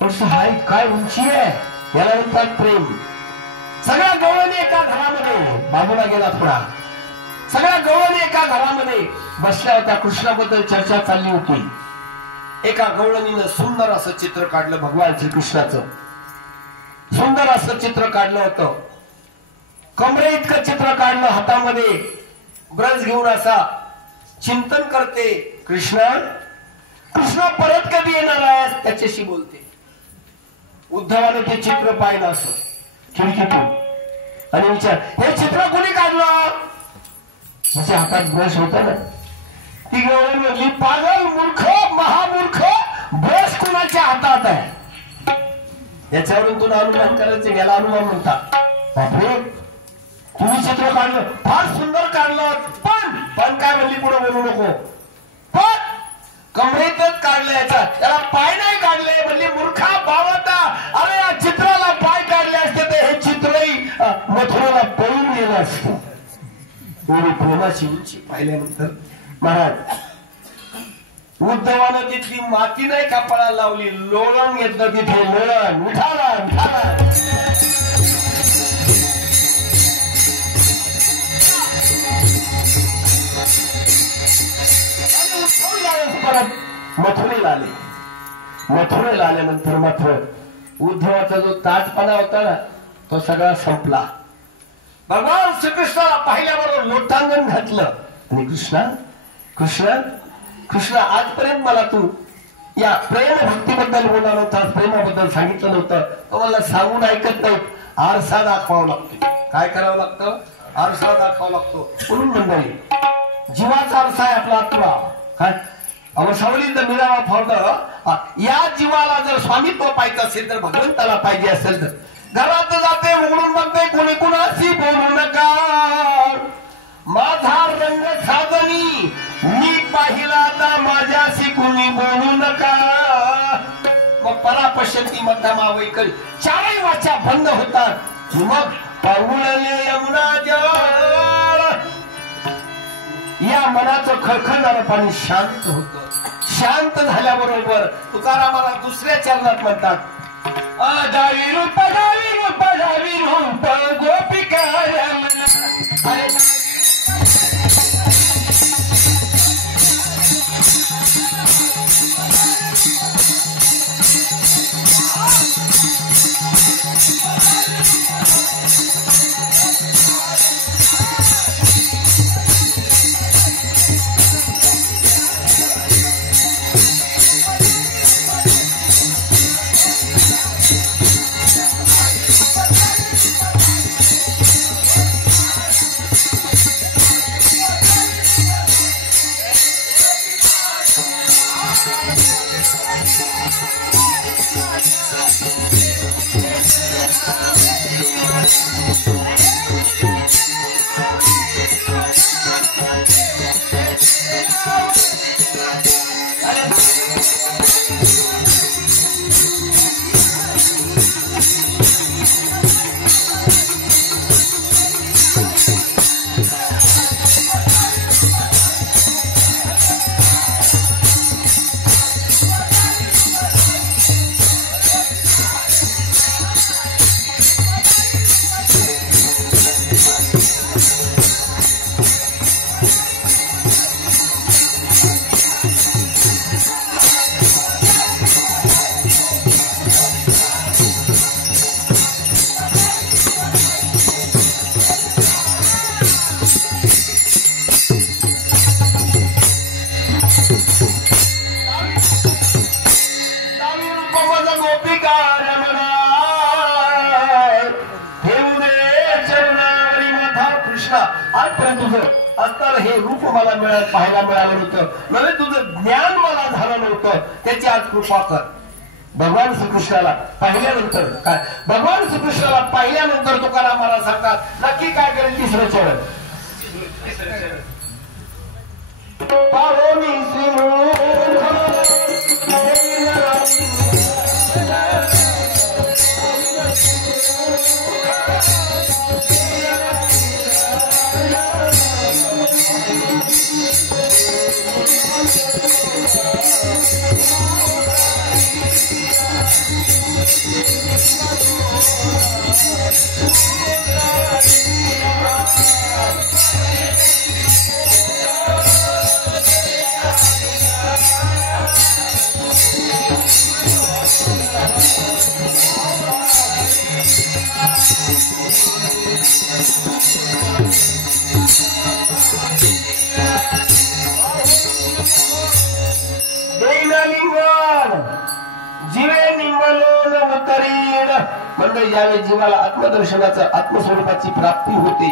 कसं हाय, काय उंची आहे. याला म्हणतात प्रेम. सगळ्या गवळणी एका घरामध्ये, बाजूला गेला थोडा, सगळ्या गवळणी एका घरामध्ये बसल्या होत्या. कृष्णाबद्दल चर्चा चालली होती. एका गवळणीनं सुंदर असं चित्र काढलं भगवान श्रीकृष्णाचं. सुंदर असं चित्र काढलं होतं. कमरे इतकं चित्र काढलं. हातामध्ये ब्रश घेऊन असा चिंतन करते. कृष्ण परत कधी येणार आहेस, त्याच्याशी बोलते. उद्धवाने ते चित्र पाहिलं असं खिडकीतून आणि विचार हे चित्र कोणी काढलं? त्याच्या हातात ब्रश होता ना. ती गवळणी म्हणली पागल, मूर्ख, महामूर्ख, ब्रश कुणाच्या हातात आहे? याच्यावरून तुला अनुमान करायचं, याला अनुमान म्हणतात. बापरे तुम्ही चित्र काढलं, फार सुंदर काढलं, पण काय म्हणली पुढे बोलू नको. पण कमरेतच काढलं, याचा त्याला पाय नाही काढले. म्हणली मूर्खा बावता. अरे या चित्राला पाय काढले असते तर हे चित्रही मथुरेला पळून गेलं असतं. प्रेमाची उंची पाहिल्यानंतर महाराज उद्धवानं तिथली माती नाही कपाळाला लावली, लोळण घेतलं तिथे. लोळण उठाला उठाला. परत मथुरेला आले. मथुरेला आल्यानंतर मात्र उद्धवाचा जो ताटपणा होता ना तो सगळा संपला. भगवान श्रीकृष्णाला पाहिल्याबरोबर लोटांगण घातलं. आणि कृष्ण आजपर्यंत मला तू या प्रेम भक्तीबद्दल बोलला नव्हता, प्रेमाबद्दल सांगितलं नव्हतं. तो मला सांगून ऐकत नाही. आरसा दाखवावा लागतो. काय करावं लागतं? आरसा दाखवावा लागतो. म्हणून मंडळी जीवाचा आरसा आहे आपला आत्मा. काय सावलीचं मिळावा फावलं. या जीवाला जर स्वामित्व पाहिजे असेल तर, भगवंताला पाहिजे असेल तर घरात जाते उघडून बघते, कोणी कुणाशी बोलू नका. माझा रंग साजनी मी पाहिला, आता माझ्याशी कुणी बोलू नका. मग परापश्यंती मध्यमा वैकरी चारही वाचा बंद होतात. मग पाऊलले यमुना जळ, या मनाचं खळखळणारं पाणी शांत होतं. शांत झाल्याबरोबर तुकारामाला दुसऱ्या चरणात म्हणतात जावी रूप गोपिका रमण. हे रूप मला पाहायला मिळालं होतं नव्हे, तुझं ज्ञान मला झालं नव्हतं, त्याची आज कृपा कर. भगवान श्रीकृष्णाला पाहिल्यानंतर काय, भगवान श्रीकृष्णाला पाहिल्यानंतर तुकाराम मला सांगतात नक्की काय करेल. तिसरं चरण पारोनी जीवे निंबलोन उतरीन. म्हणजे ज्यावेळी जीवाला आत्मदर्शनाचं आत्मस्वरूपाची प्राप्ती होते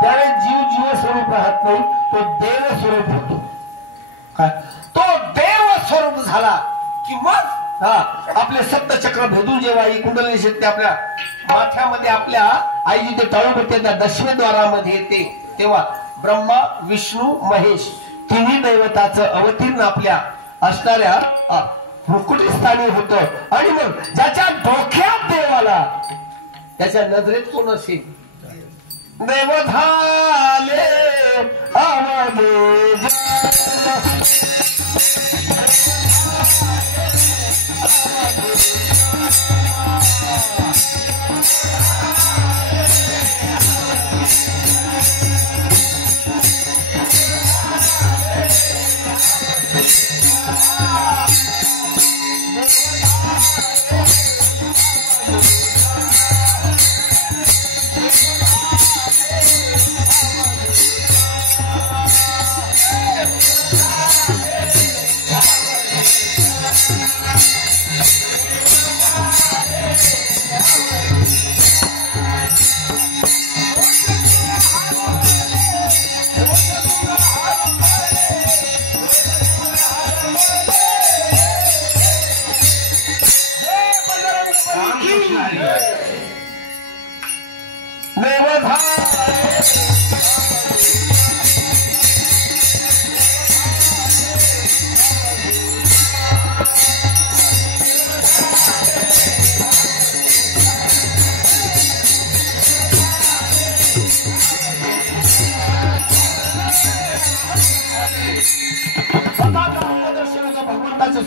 त्यावेळी जीव स्वरूप राहत नाही, तो देव स्वरूप होतो. काय तो देव स्वरूप झाला की मग आपले सप्तचक्र भेदून जेव्हा ही कुंडलिनी शक्ती आपल्या माथ्यामध्ये आपल्या आई जिथे तळबट्टे दशमेद्वारामध्ये येते तेव्हा ब्रह्मा विष्णू महेश तिन्ही दैवताचं अवतीर्ण आपल्या असणाऱ्या मुकुटस्थानी होत. आणि मग ज्याच्या डोक्यात देवाला त्याच्या नजरेत कोण असेल, देव झाले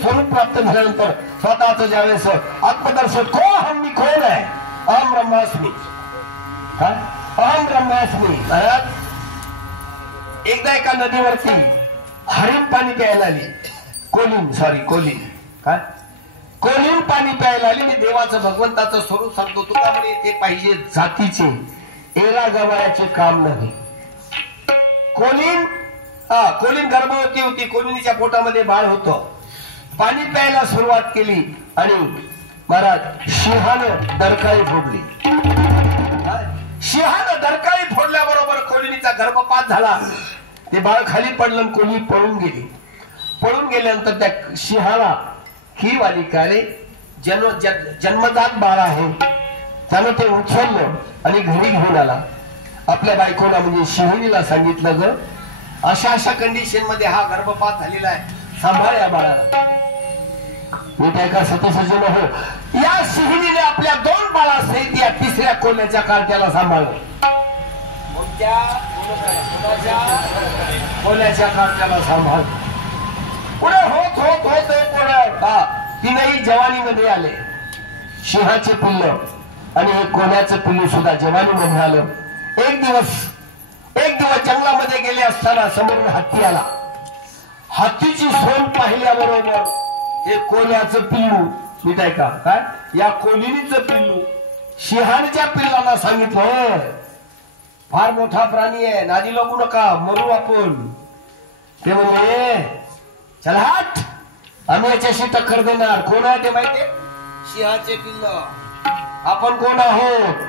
स्वरूप प्राप्त झाल्यानंतर स्वतःच ज्यावेळेस आत्मदर्शन कोण हम मी कोण आहे, अहम ब्रह्मास्मी, अहम ब्रह्मास्मी. एकदा एका नदीवरती हरिण पाणी प्यायला आली, कोलीन काय कोलीन पाणी प्यायला आली. मी देवाचं भगवंताचं स्वरूप सांगतो तुला म्हणे ते पाहिजे जातीचे एरा गवायाचे काम नाही. कोलीन गर्भवती होती, कोलिनीच्या पोटामध्ये बाळ होतं. पाणी प्यायला सुरुवात केली आणि महाराज सिंहानं डरकाळी फोडली. सिंहानं डरकाळी फोडल्याबरोबर कोलिनीचा गर्भपात झाला. ते बाळ खाली पडलं, कोली पळून गेली. पळून गेल्यानंतर त्या सिंहाला ही बालिका रे जन्मजात बाळ आहे, त्यानं ते उचललं आणि घरी घेऊन आला. आपल्या बायकोला म्हणजे शिवणीला सांगितलं ग अशा अशा कंडिशन मध्ये हा गर्भपात झालेला आहे, सांभाळ या बाळाला. मी काय का सतसजन हो. या शिहिणीने आपल्या 2 बाळासहित या 3ऱ्या कोल्याच्या कार्ट्याला सांभाळलं. कोल्याच्या कार्ट्याला सांभाळ पुढे होत होत होत पुढे तीनही जवानीमध्ये आले. सिंहाचे पिल्ल आणि हे कोल्याचं पिल्लू सुद्धा जवानीमध्ये आलं. एक दिवस जंगलामध्ये गेले असताना समोरून हत्ती आला. हत्तीची सोंड पाहिल्याबरोबर हे कोल्याचं पिल्लू नीट आहे का काय या कोलिनीचं पिल्लू सिंहाच्या पिल्लाला सांगितलं, फार मोठा प्राणी आहे, नादी लागू नका, मरू आपण. ते म्हणले चला हट, आम्ही याच्याशी टक्कर देणार. कोण आहे ते माहितीये? सिंहाचे पिल्ल. आपण कोण आहोत?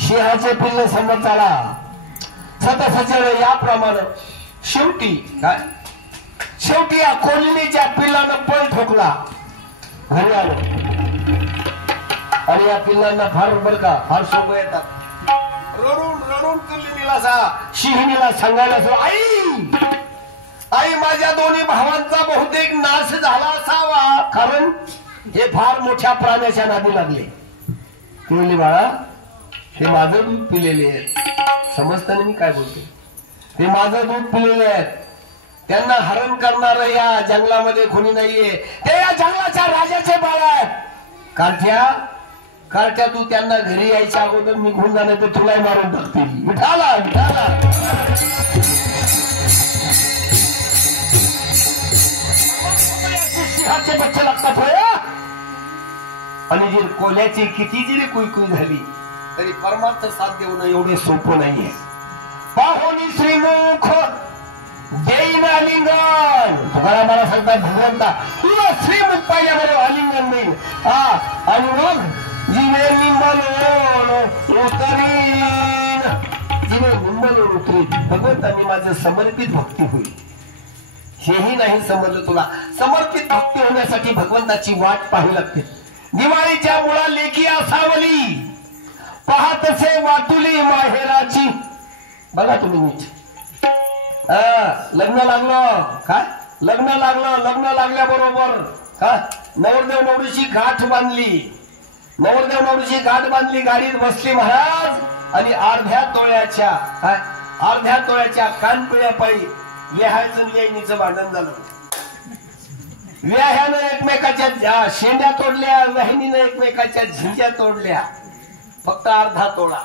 सिंहाचे पिल्ल समज चला. सतसचर याप्रमाणे शेवटी या कोलिनीच्या पिल्लानं पळ ठोकला. घरी आलो आणि या पिल्लांना फार बरं का फार सोपं येतात. रडून रडून कोलिनीला सिंहिणीला सांगायला सुरू, आई माझ्या दोन्ही भावांचा बहुतेक नाश झाला असावा, कारण हे फार मोठ्या प्राण्याच्या नादी लागले. ती म्हणली बाळा हे माझं दूध पिलेले आहेत. समजताना मी काय बोलतो? हे माझं दूध पिलेले आहेत. त्यांना हरण करणार या जंगलामध्ये कोणी नाहीये. ते या जंगलाच्या राजाचे बाळ आहेत. कार्ट्या तू त्यांना घरी यायच्या अगोदर निघून जाणे तर तुलाही मारून टाकतील. विठाला विठाला सिंहाचे बच्चे लागतात होय. आणि जी कोल्याची किती जरी कुईकुई झाली तरी परमार्थ साध्य होणं एवढे सोपं नाहीये. पाहोनी श्रीमुख देईन आलिंगन. तुकाराम मला सांगतात भगवंता तुला श्रीमुख पाहिल्याबरोबर आलिंगन नाही. आणि मग जिने निंबल उतरीन, जिने निंबल उतरीन भगवंता मी माझं समर्पित भक्ती होईल. हेही नाही समजलं तुला. समर्पित भक्ती होण्यासाठी भगवंताची वाट पाहावी लागते. दिवाळीच्या मुळा लेखी असावली पाहतसे वाटुली माहेराची. बघा तुम्ही नीट. लग्न लागलं काय लग्न लागल्याबरोबर काय नवरदेव नवरीची गाठ बांधली. गाडीत बसली महाराज आणि अर्ध्या तोळ्याच्या कानपिळ्या पायी लिहायचं लिहायचं भांडण झालं. व्याह्यानं एकमेकाच्या शेंड्या तोडल्या, वाहिनीनं एकमेकाच्या झिंज्या तोडल्या. फक्त अर्धा तोळा.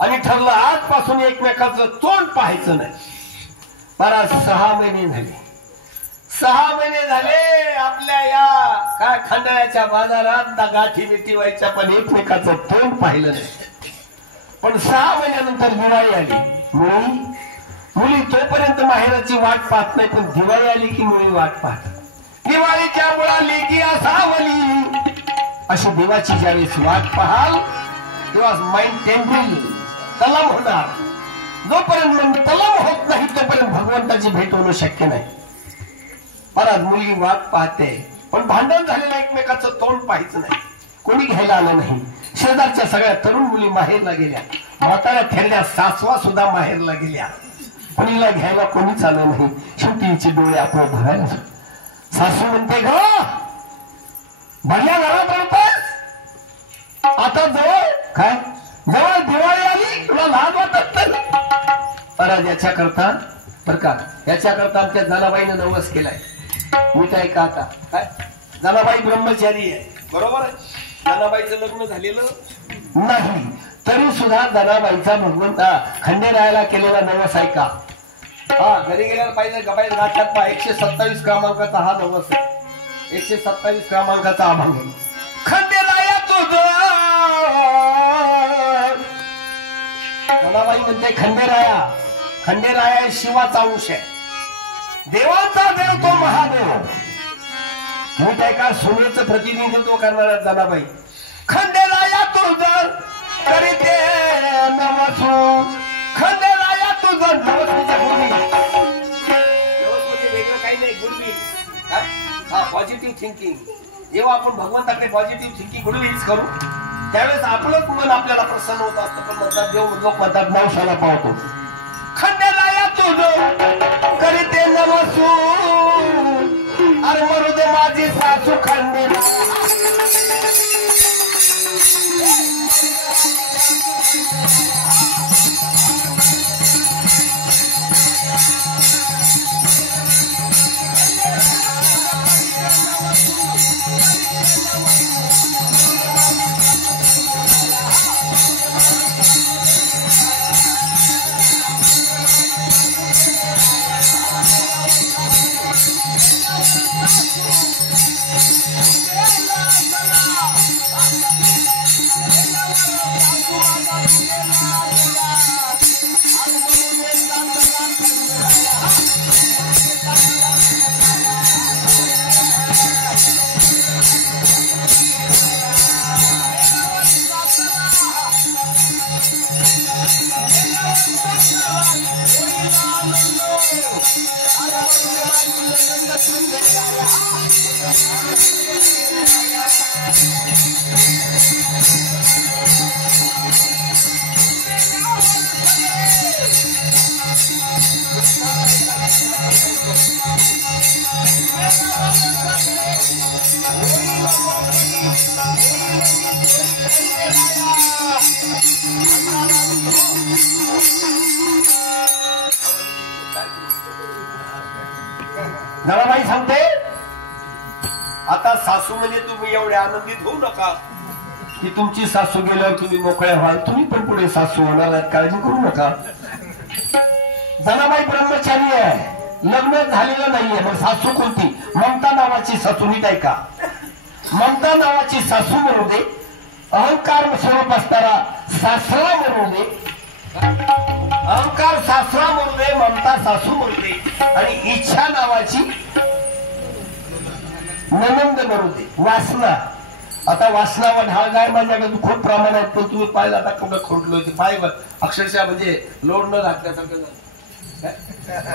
आणि ठरलं आजपासून एकमेकाचं तोंड पाहायचं नाही. मला 6 महिने झाले. 6 महिने झाले आपल्या या काय खंडाळ्याच्या बाजारात गाठी मिठी व्हायच्या पण एकमेकाचं तोंड पाहिलं नाही. पण 6 महिन्यानंतर दिवाळी आली. मुली तोपर्यंत माहेराची वाट पाहत नाही, पण दिवाळी आली की मुली वाट पाहतात. दिवाळीच्या मुळा लेकी असावली अशी देवाची ज्यावेळेस वाट पाहाल तेव्हा माइंड टेम्पल तलाम होणार. जोपर्यंत तलाम होत नाही तोपर्यंत भगवंताची भेट होणं शक्य नाही. परत मुलगी वाट पाहते पण भांडण झालेलं एकमेकाचं तोंड पाहायचं नाही. कोणी घ्यायला आलं नाही. शेजारच्या सगळ्या तरुण मुली माहेरला गेल्या. म्हाताऱ्या थेरल्या सासवा सुद्धा माहेरला गेल्या. पण हिला घ्यायला कोणीच आलं नाही. शेवटी हिचे डोळे आपण भरायला. सासू म्हणते ग भरल्या घरात राहतोस आता जवळ दिवाळी आली तुला लहान वाटत नाही. याच्याकरता बर का याच्याकरता आमच्या जनाबाईनं नवस केलाय. मी काय का आता काय जनाबाई ब्रह्मचारी आहे बरोबर आहे. जनाबाईचं लग्न झालेलं नाही तरी सुद्धा जनाबाईचा भगवंता खंडेरायाला केलेला नवस आहे का? घरी गेल्यावर पाहिजे गबाई गाठात पहा 127 क्रमांकाचा हा नवस आहे. 127 क्रमांकाचा अभंग. खंडेराया तुझं जनाबाई म्हणते खंडेराया शिवाचा अंश आहे. देवाचा देव तो महादेव. मी काय का सोन्याचं प्रतिनिधित्व करणाऱ्या जनाबाई. खंडेराया तुझं करीते नवसू. खंडेराया तुझं नवस म्हणजे वेगळं काही नाही. Goodwill positive thinking. जेव्हा आपण भगवंताकडे पॉझिटिव्ह थिंकिंग गुडविल्स करू त्यावेळेस आपलंच मन आपल्याला प्रसन्न होत असतं. पण म्हणतात देव लोक म्हणतात नवसाला पावतो. खंड्याला या तुझं करीते नमसू अरे मरू दे माझी सासू खंडीला. जनाबाई सांगते आता सासू म्हणजे तुम्ही एवढे आनंदित होऊ नका की तुमची सासू गेल्यावर तुम्ही मोकळ्या व्हाल. तुम्ही पण पुढे सासू होणार आहेत, काळजी करू नका. जनाबाई ब्रह्मचारी आहे, लग्न झालेलं नाहीये. मग सासू कोणती? ममता नावाची सासू. नीट ऐका, ममता नावाची सासू म्हणू दे, अहंकार स्वरूप असताना सासरा म्हणू दे, अहंकार सासरा म्हणू दे, ममता सासू म्हणू दे, आणि इच्छा नावाची ननंद म्हणू दे. वासना, आता वासना व ढाळ गाय माझ्याकडे खूप प्रमाणात, पण तुम्ही पाहिलं आता कुठं खोटलो ते पाय अक्षरशः म्हणजे लोड न घातल्यासारखं.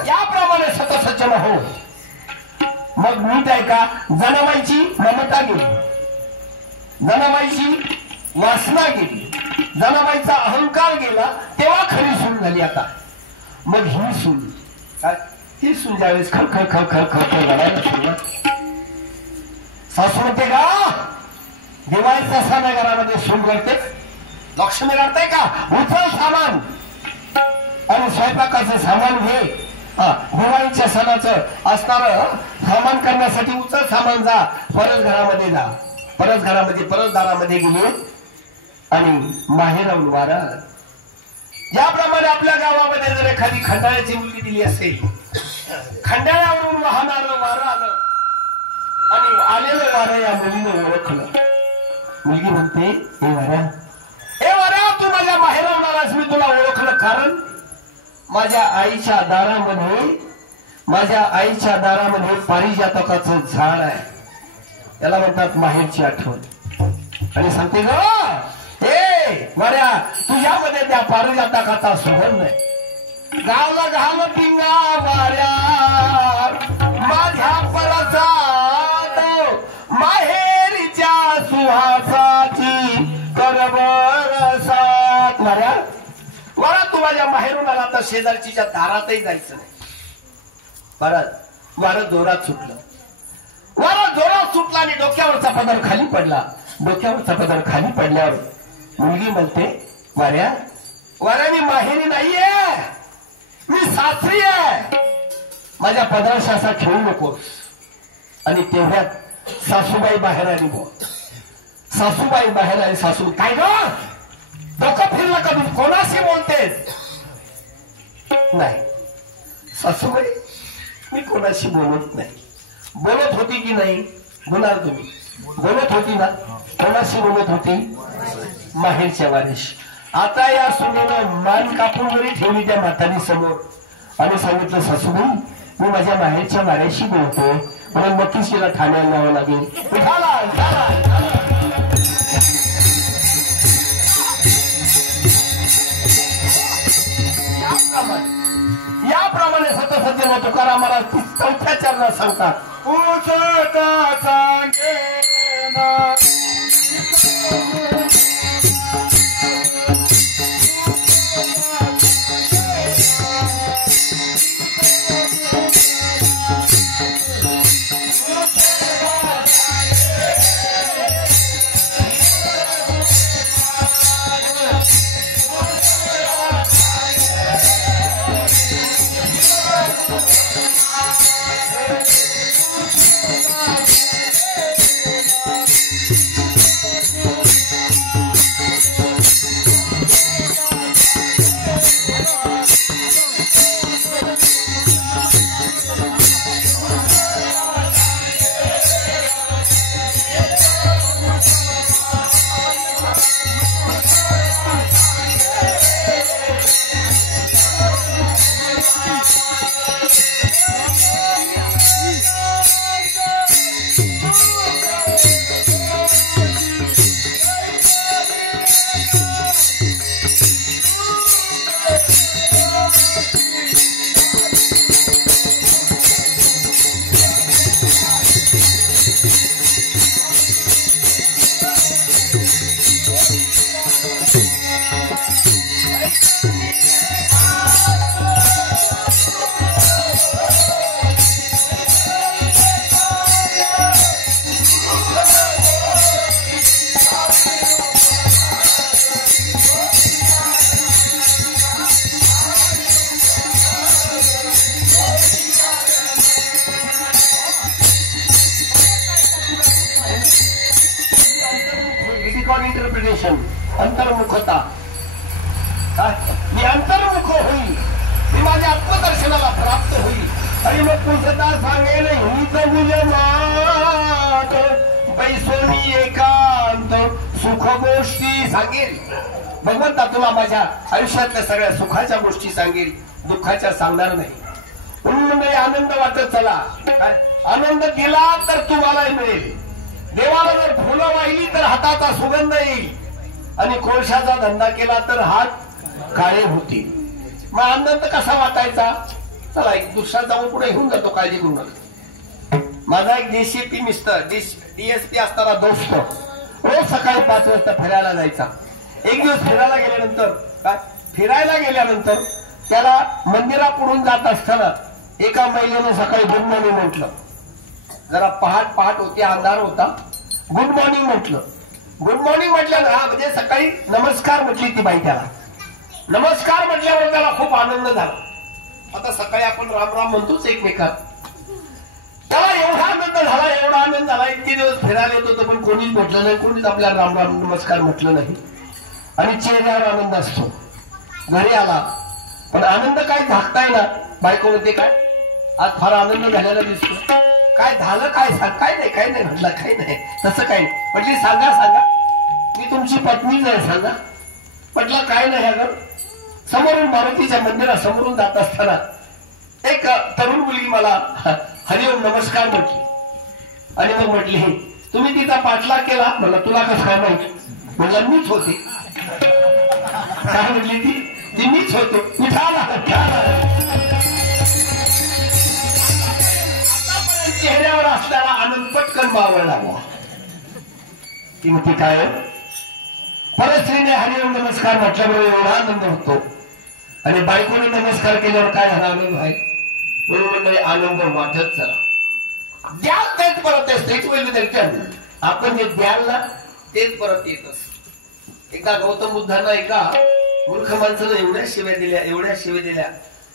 याप्रमाणे सतसज्जन हो. मग नीट ऐका, जनाबाईची ममता गेली, जनाबाईची वासना गेली, जनाबाईचा अहंकार गेला, तेव्हा खरी सून झाली. आता मग ही सून काय, ही सून ज्यावेळेस खळखळ खळखळ खळखळ लढायला सुरुवात, सासू म्हणते का दिवाळीचा सण आहे, घरामध्ये सून करते, लक्ष्मी करताय का, उचल सामान आणि स्वयंपाकाचं सामान घे. दिवाळीच्या सणाचं असणार सामान करण्यासाठी उचल सामान, जा परत घरामध्ये जा. परत घरामध्ये परत दारामध्ये गेले आणि माहेरावून वारा. ज्याप्रमाणे आपल्या गावामध्ये जर एखादी खंडाळ्याची मुलगी दिली असेल, खंडाळ्यावरून वाहणारं वारं आलं आणि आलेलं वारं या मुलीने ओळखलं. मुलगी म्हणते, हे वाऱ्या तू माझ्या माहेरावून आलास, मी तुला ओळखलं, कारण माझ्या आईच्या दारामध्ये पारिजातकाचं झाड आहे, त्याला म्हणतात माहेरची आठवण. आणि सांगते ग, हे वाऱ्या तुझ्यामध्ये त्या पारिजातकाचा सुगंध आहे. गावला घाल पिंगा वाऱ्या माझ्या परसात, माहेरच्या सुहासाची करबरसात. वाऱ्या तू माझ्या माहेरून आला, तर शेजारच्या दारातही जायचं नाही. परत वारं जोरात सुटलं, वारा जोरात सुटला आणि डोक्यावरचा पदर खाली पडला. डोक्यावरचा पदर खाली पडल्यावर मुलगी म्हणते, वाऱ्या मी माहेरी नाहीये, मी सासरी आहे, माझ्या पदराशी असा खेळू नकोस. आणि तेवढ्यात सासूबाई बाहेर आली. सासूबाई बाहेर आली. सासू, काय ग डोकं फिरलं का, तू कोणाशी बोलतेस? नाही सासूबाई, मी कोणाशी बोलत नाही. बोलत होती की नाही बोलाल तुम्ही? बोलत होती ना. कोणाशी बोलत होती? माहेरच्या वारीशी. आता या सुनेनं मान कापून जरी ठेवली त्या म्हातारी समोर आणि सांगितलं, सासूबाई मी माझ्या माहेरच्या वाऱ्याशी बोलतोय, मला नक्कीच तिला ठाण्याला न्यावं लागेल. याप्रमाणे सतसज्जन तुकाराम महाराज 4थ्या चरणात सांगतात, ट्रान्सफॉर्मेशन, अंतर्मुखता. मी अंतर्मुख होईल, मी माझ्या आत्मदर्शनाला प्राप्त होईल. आणि मग पुसता सांगेल हीच गुजमात बैसोनी एकांत सुख गोष्टी सांगेल. भगवंता तुला माझ्या आयुष्यातल्या सगळ्या सुखाच्या गोष्टी सांगेल, दुःखाच्या सांगणार नाही. म्हणून आनंद वाटत चला. आनंद दिला तर तुम्हालाही मिळेल. देवाला जर फुलं वाहिली तर हाताचा सुगंध येईल, आणि कोळशाचा धंदा केला तर हात काळे होतील. मग आनंद कसा वाटायचा? चला एक दुसरा जाऊन पुढे घेऊन जातो, काळजी करू नका. माझा एक डीसीपी मिस्टर डीएसपी असताना दोस्त रोज सकाळी 5 वाजता फिरायला जायचा. एक दिवस फिरायला गेल्यानंतर त्याला मंदिरापुढून जात असताना एका महिलेने सकाळी गुड मॉर्निंग म्हटलं. जरा पहाट होती, अंधार होता. गुड मॉर्निंग म्हटलं. गुड मॉर्निंग म्हटलं ना, म्हणजे सकाळी नमस्कार म्हटली ती बाई. त्याला नमस्कार म्हटल्यावर त्याला खूप आनंद झाला. आता सकाळी आपण राम राम म्हणतोच एकमेकात. त्याला एवढा आनंद झाला. इतके दिवस फिरायला येत होतो पण कोणीच म्हटलं नाही, कोणीच आपल्याला राम राम नमस्कार म्हटलं नाही. आणि चेहऱ्यावर आनंद असतो. घरी आला पण आनंद काय झाकताय ना. बायको म्हणते काय आज फार आनंद झालेला दिसतो. काय झालं? काय नाही म्हटलं. काही नाही, तसं काही नाही. म्हटली सांगा मी तुमची पत्नीच आहे, सांगा. म्हटलं काय नाही. अगं समोरून मारुतीच्या मंदिरासमोरून जात असताना एक तरुण मुलगी मला हरिओम नमस्कार म्हटली. आणि मग म्हटली तुम्ही तिचा पाठलाग केला? म्हणलं तुला कसं काय माहिती? म्हणलं मीच होते. काय म्हटली ती मीच होतो. चेहऱ्यावर असलेला आनंद पटकन मावळ लागला. ती म्हणते काय? परस्त्रीने हरिओम नमस्कार म्हटल्याबरोबर एवढा आनंद होतो, आणि बायकोने नमस्कार केल्यावर काय झाला आनंद आहे. म्हणून आनंद वाटत चला. द्याल तेच परत असते. आपण जे द्याल ना तेच परत येत असत. एकदा गौतम बुद्धांना एका मूर्ख माणसानं एवढ्या शिव्या दिल्या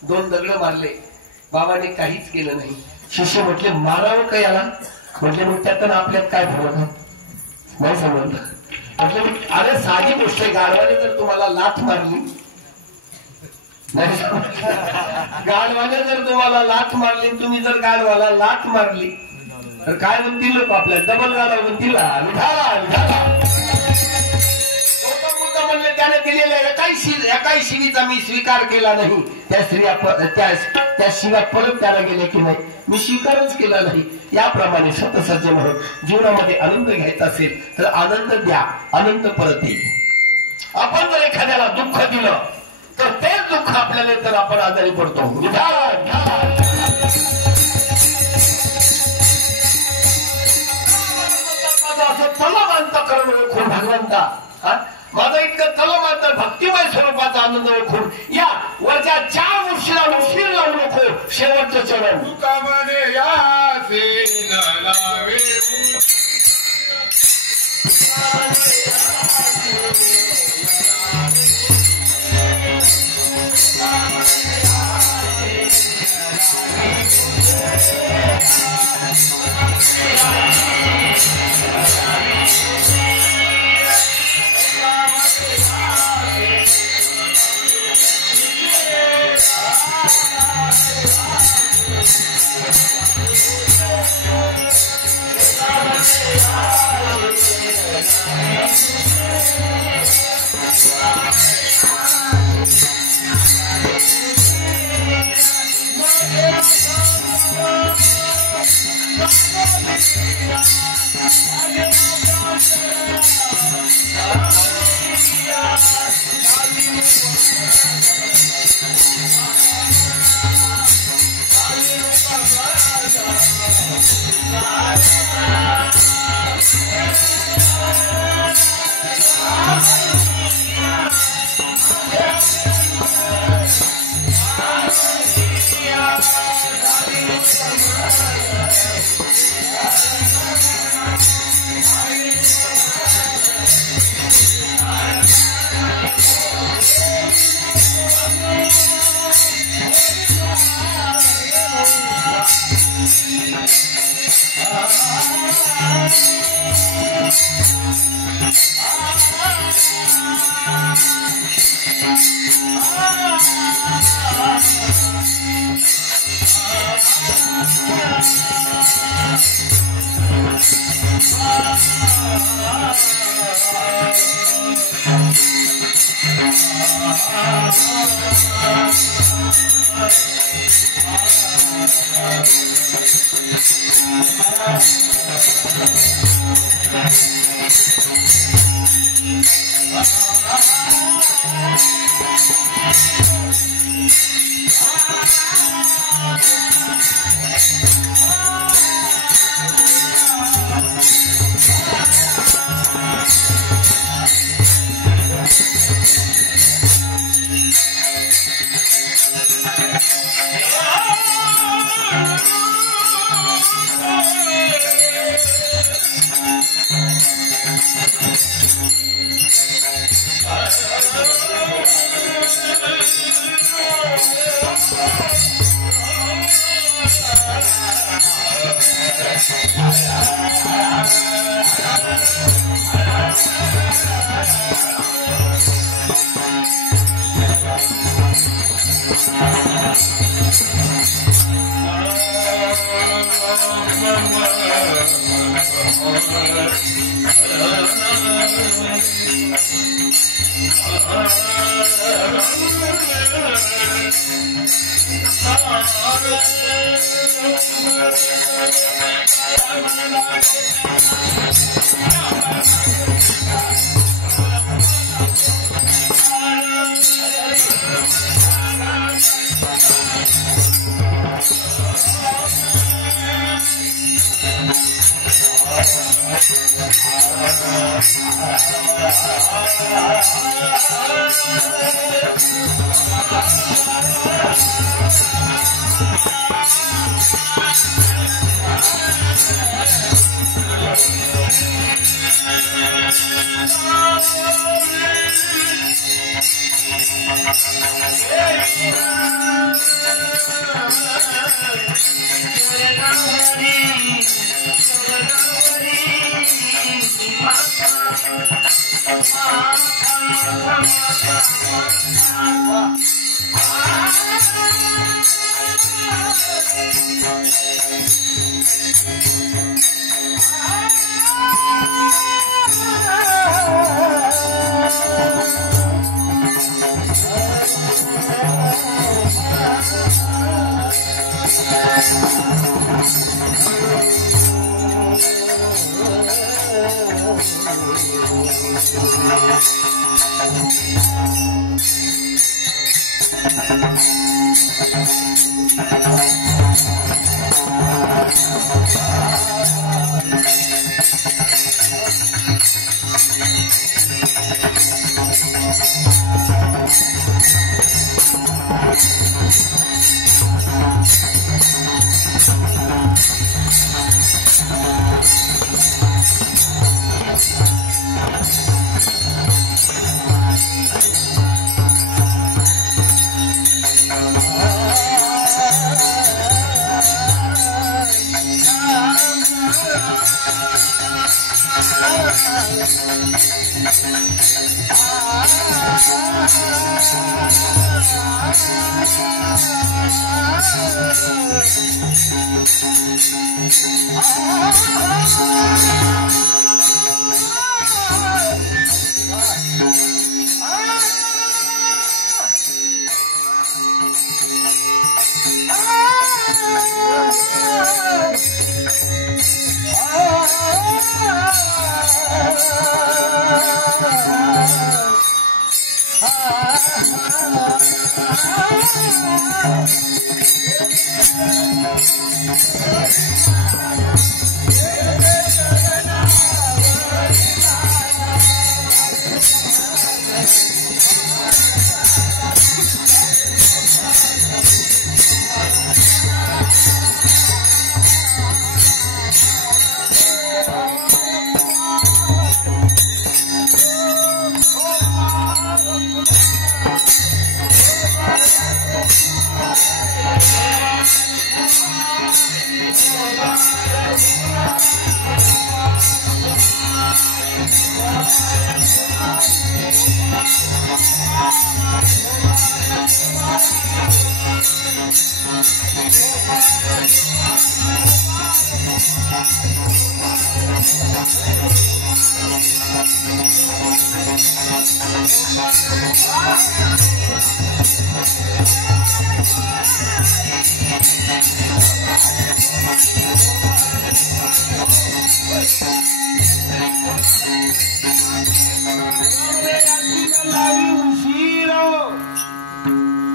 2 दगड मारले. बाबाने काहीच केलं नाही. शिष्य म्हटले मारावं का याला? म्हटले मग त्यात आपल्यात काय फरक नाही समजलं. म्हटलं अरे साधी गोष्ट आहे. गाढवाने जर तुम्हाला लाथ मारली नाही, गाढवाने जर तुम्हाला लाथ मारली, तुम्ही जर गाढवाला लाथ मारली तर काय म्हणतील लोक? आपल्या डबल गाढव म्हणतील. गौतम बुद्ध म्हणले त्याने दिलेल्या एकाही शिवीचा मी स्वीकार केला नाही. त्या शिव्यात परत त्याला गेले की नाही, मी स्वीकारच केला नाही. याप्रमाणे सतसज्ज म्हणून जीवनामध्ये आनंद घ्यायचा असेल तर आनंद द्या, आनंद परत येईल. आपण जर एखाद्याला दुःख दिलं तर तेच दुःख आपल्याला तर आपण आजारी पडतो. भगवंता माझा इतकं तलमांतर भक्तिमय स्वरूपाचा आनंद ओळखून या वरच्या 4 गोष्टीला उशीर लावू नको. शेवटचं चरण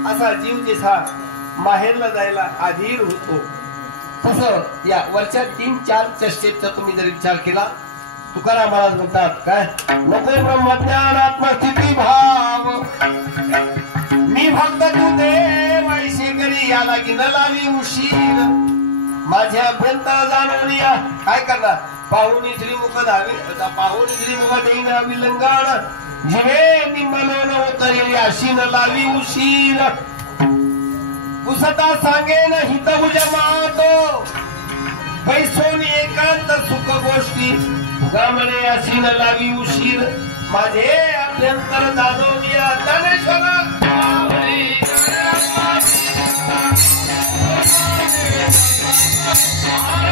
असा जीव जसा माहेरला जायला अधीर होतो तसं या वरच्या 3-4 स्टेपचा तुम्ही जर विचार केला तुकाराम महाराज म्हणतात काय नको ब्रह्मज्ञान आत्मस्थिती भाव मी भक्त तू देव ऐशी करी याला की न लावी उशीर माझ्या अभ्यंतर जाणून या काय करणार पाहुणी श्रीमुख धावे पाहुणी श्रीमुख देईन विलंगाण जिवे निमलोन उतरेली अशी न लावी उशीर पुसता सांगेन हित मातो पैसोनी एकांत सुख गोष्टी गामने अशी न लावी उशीर माझे अभ्यंतर जाणून या ज्ञानेश्वर Hare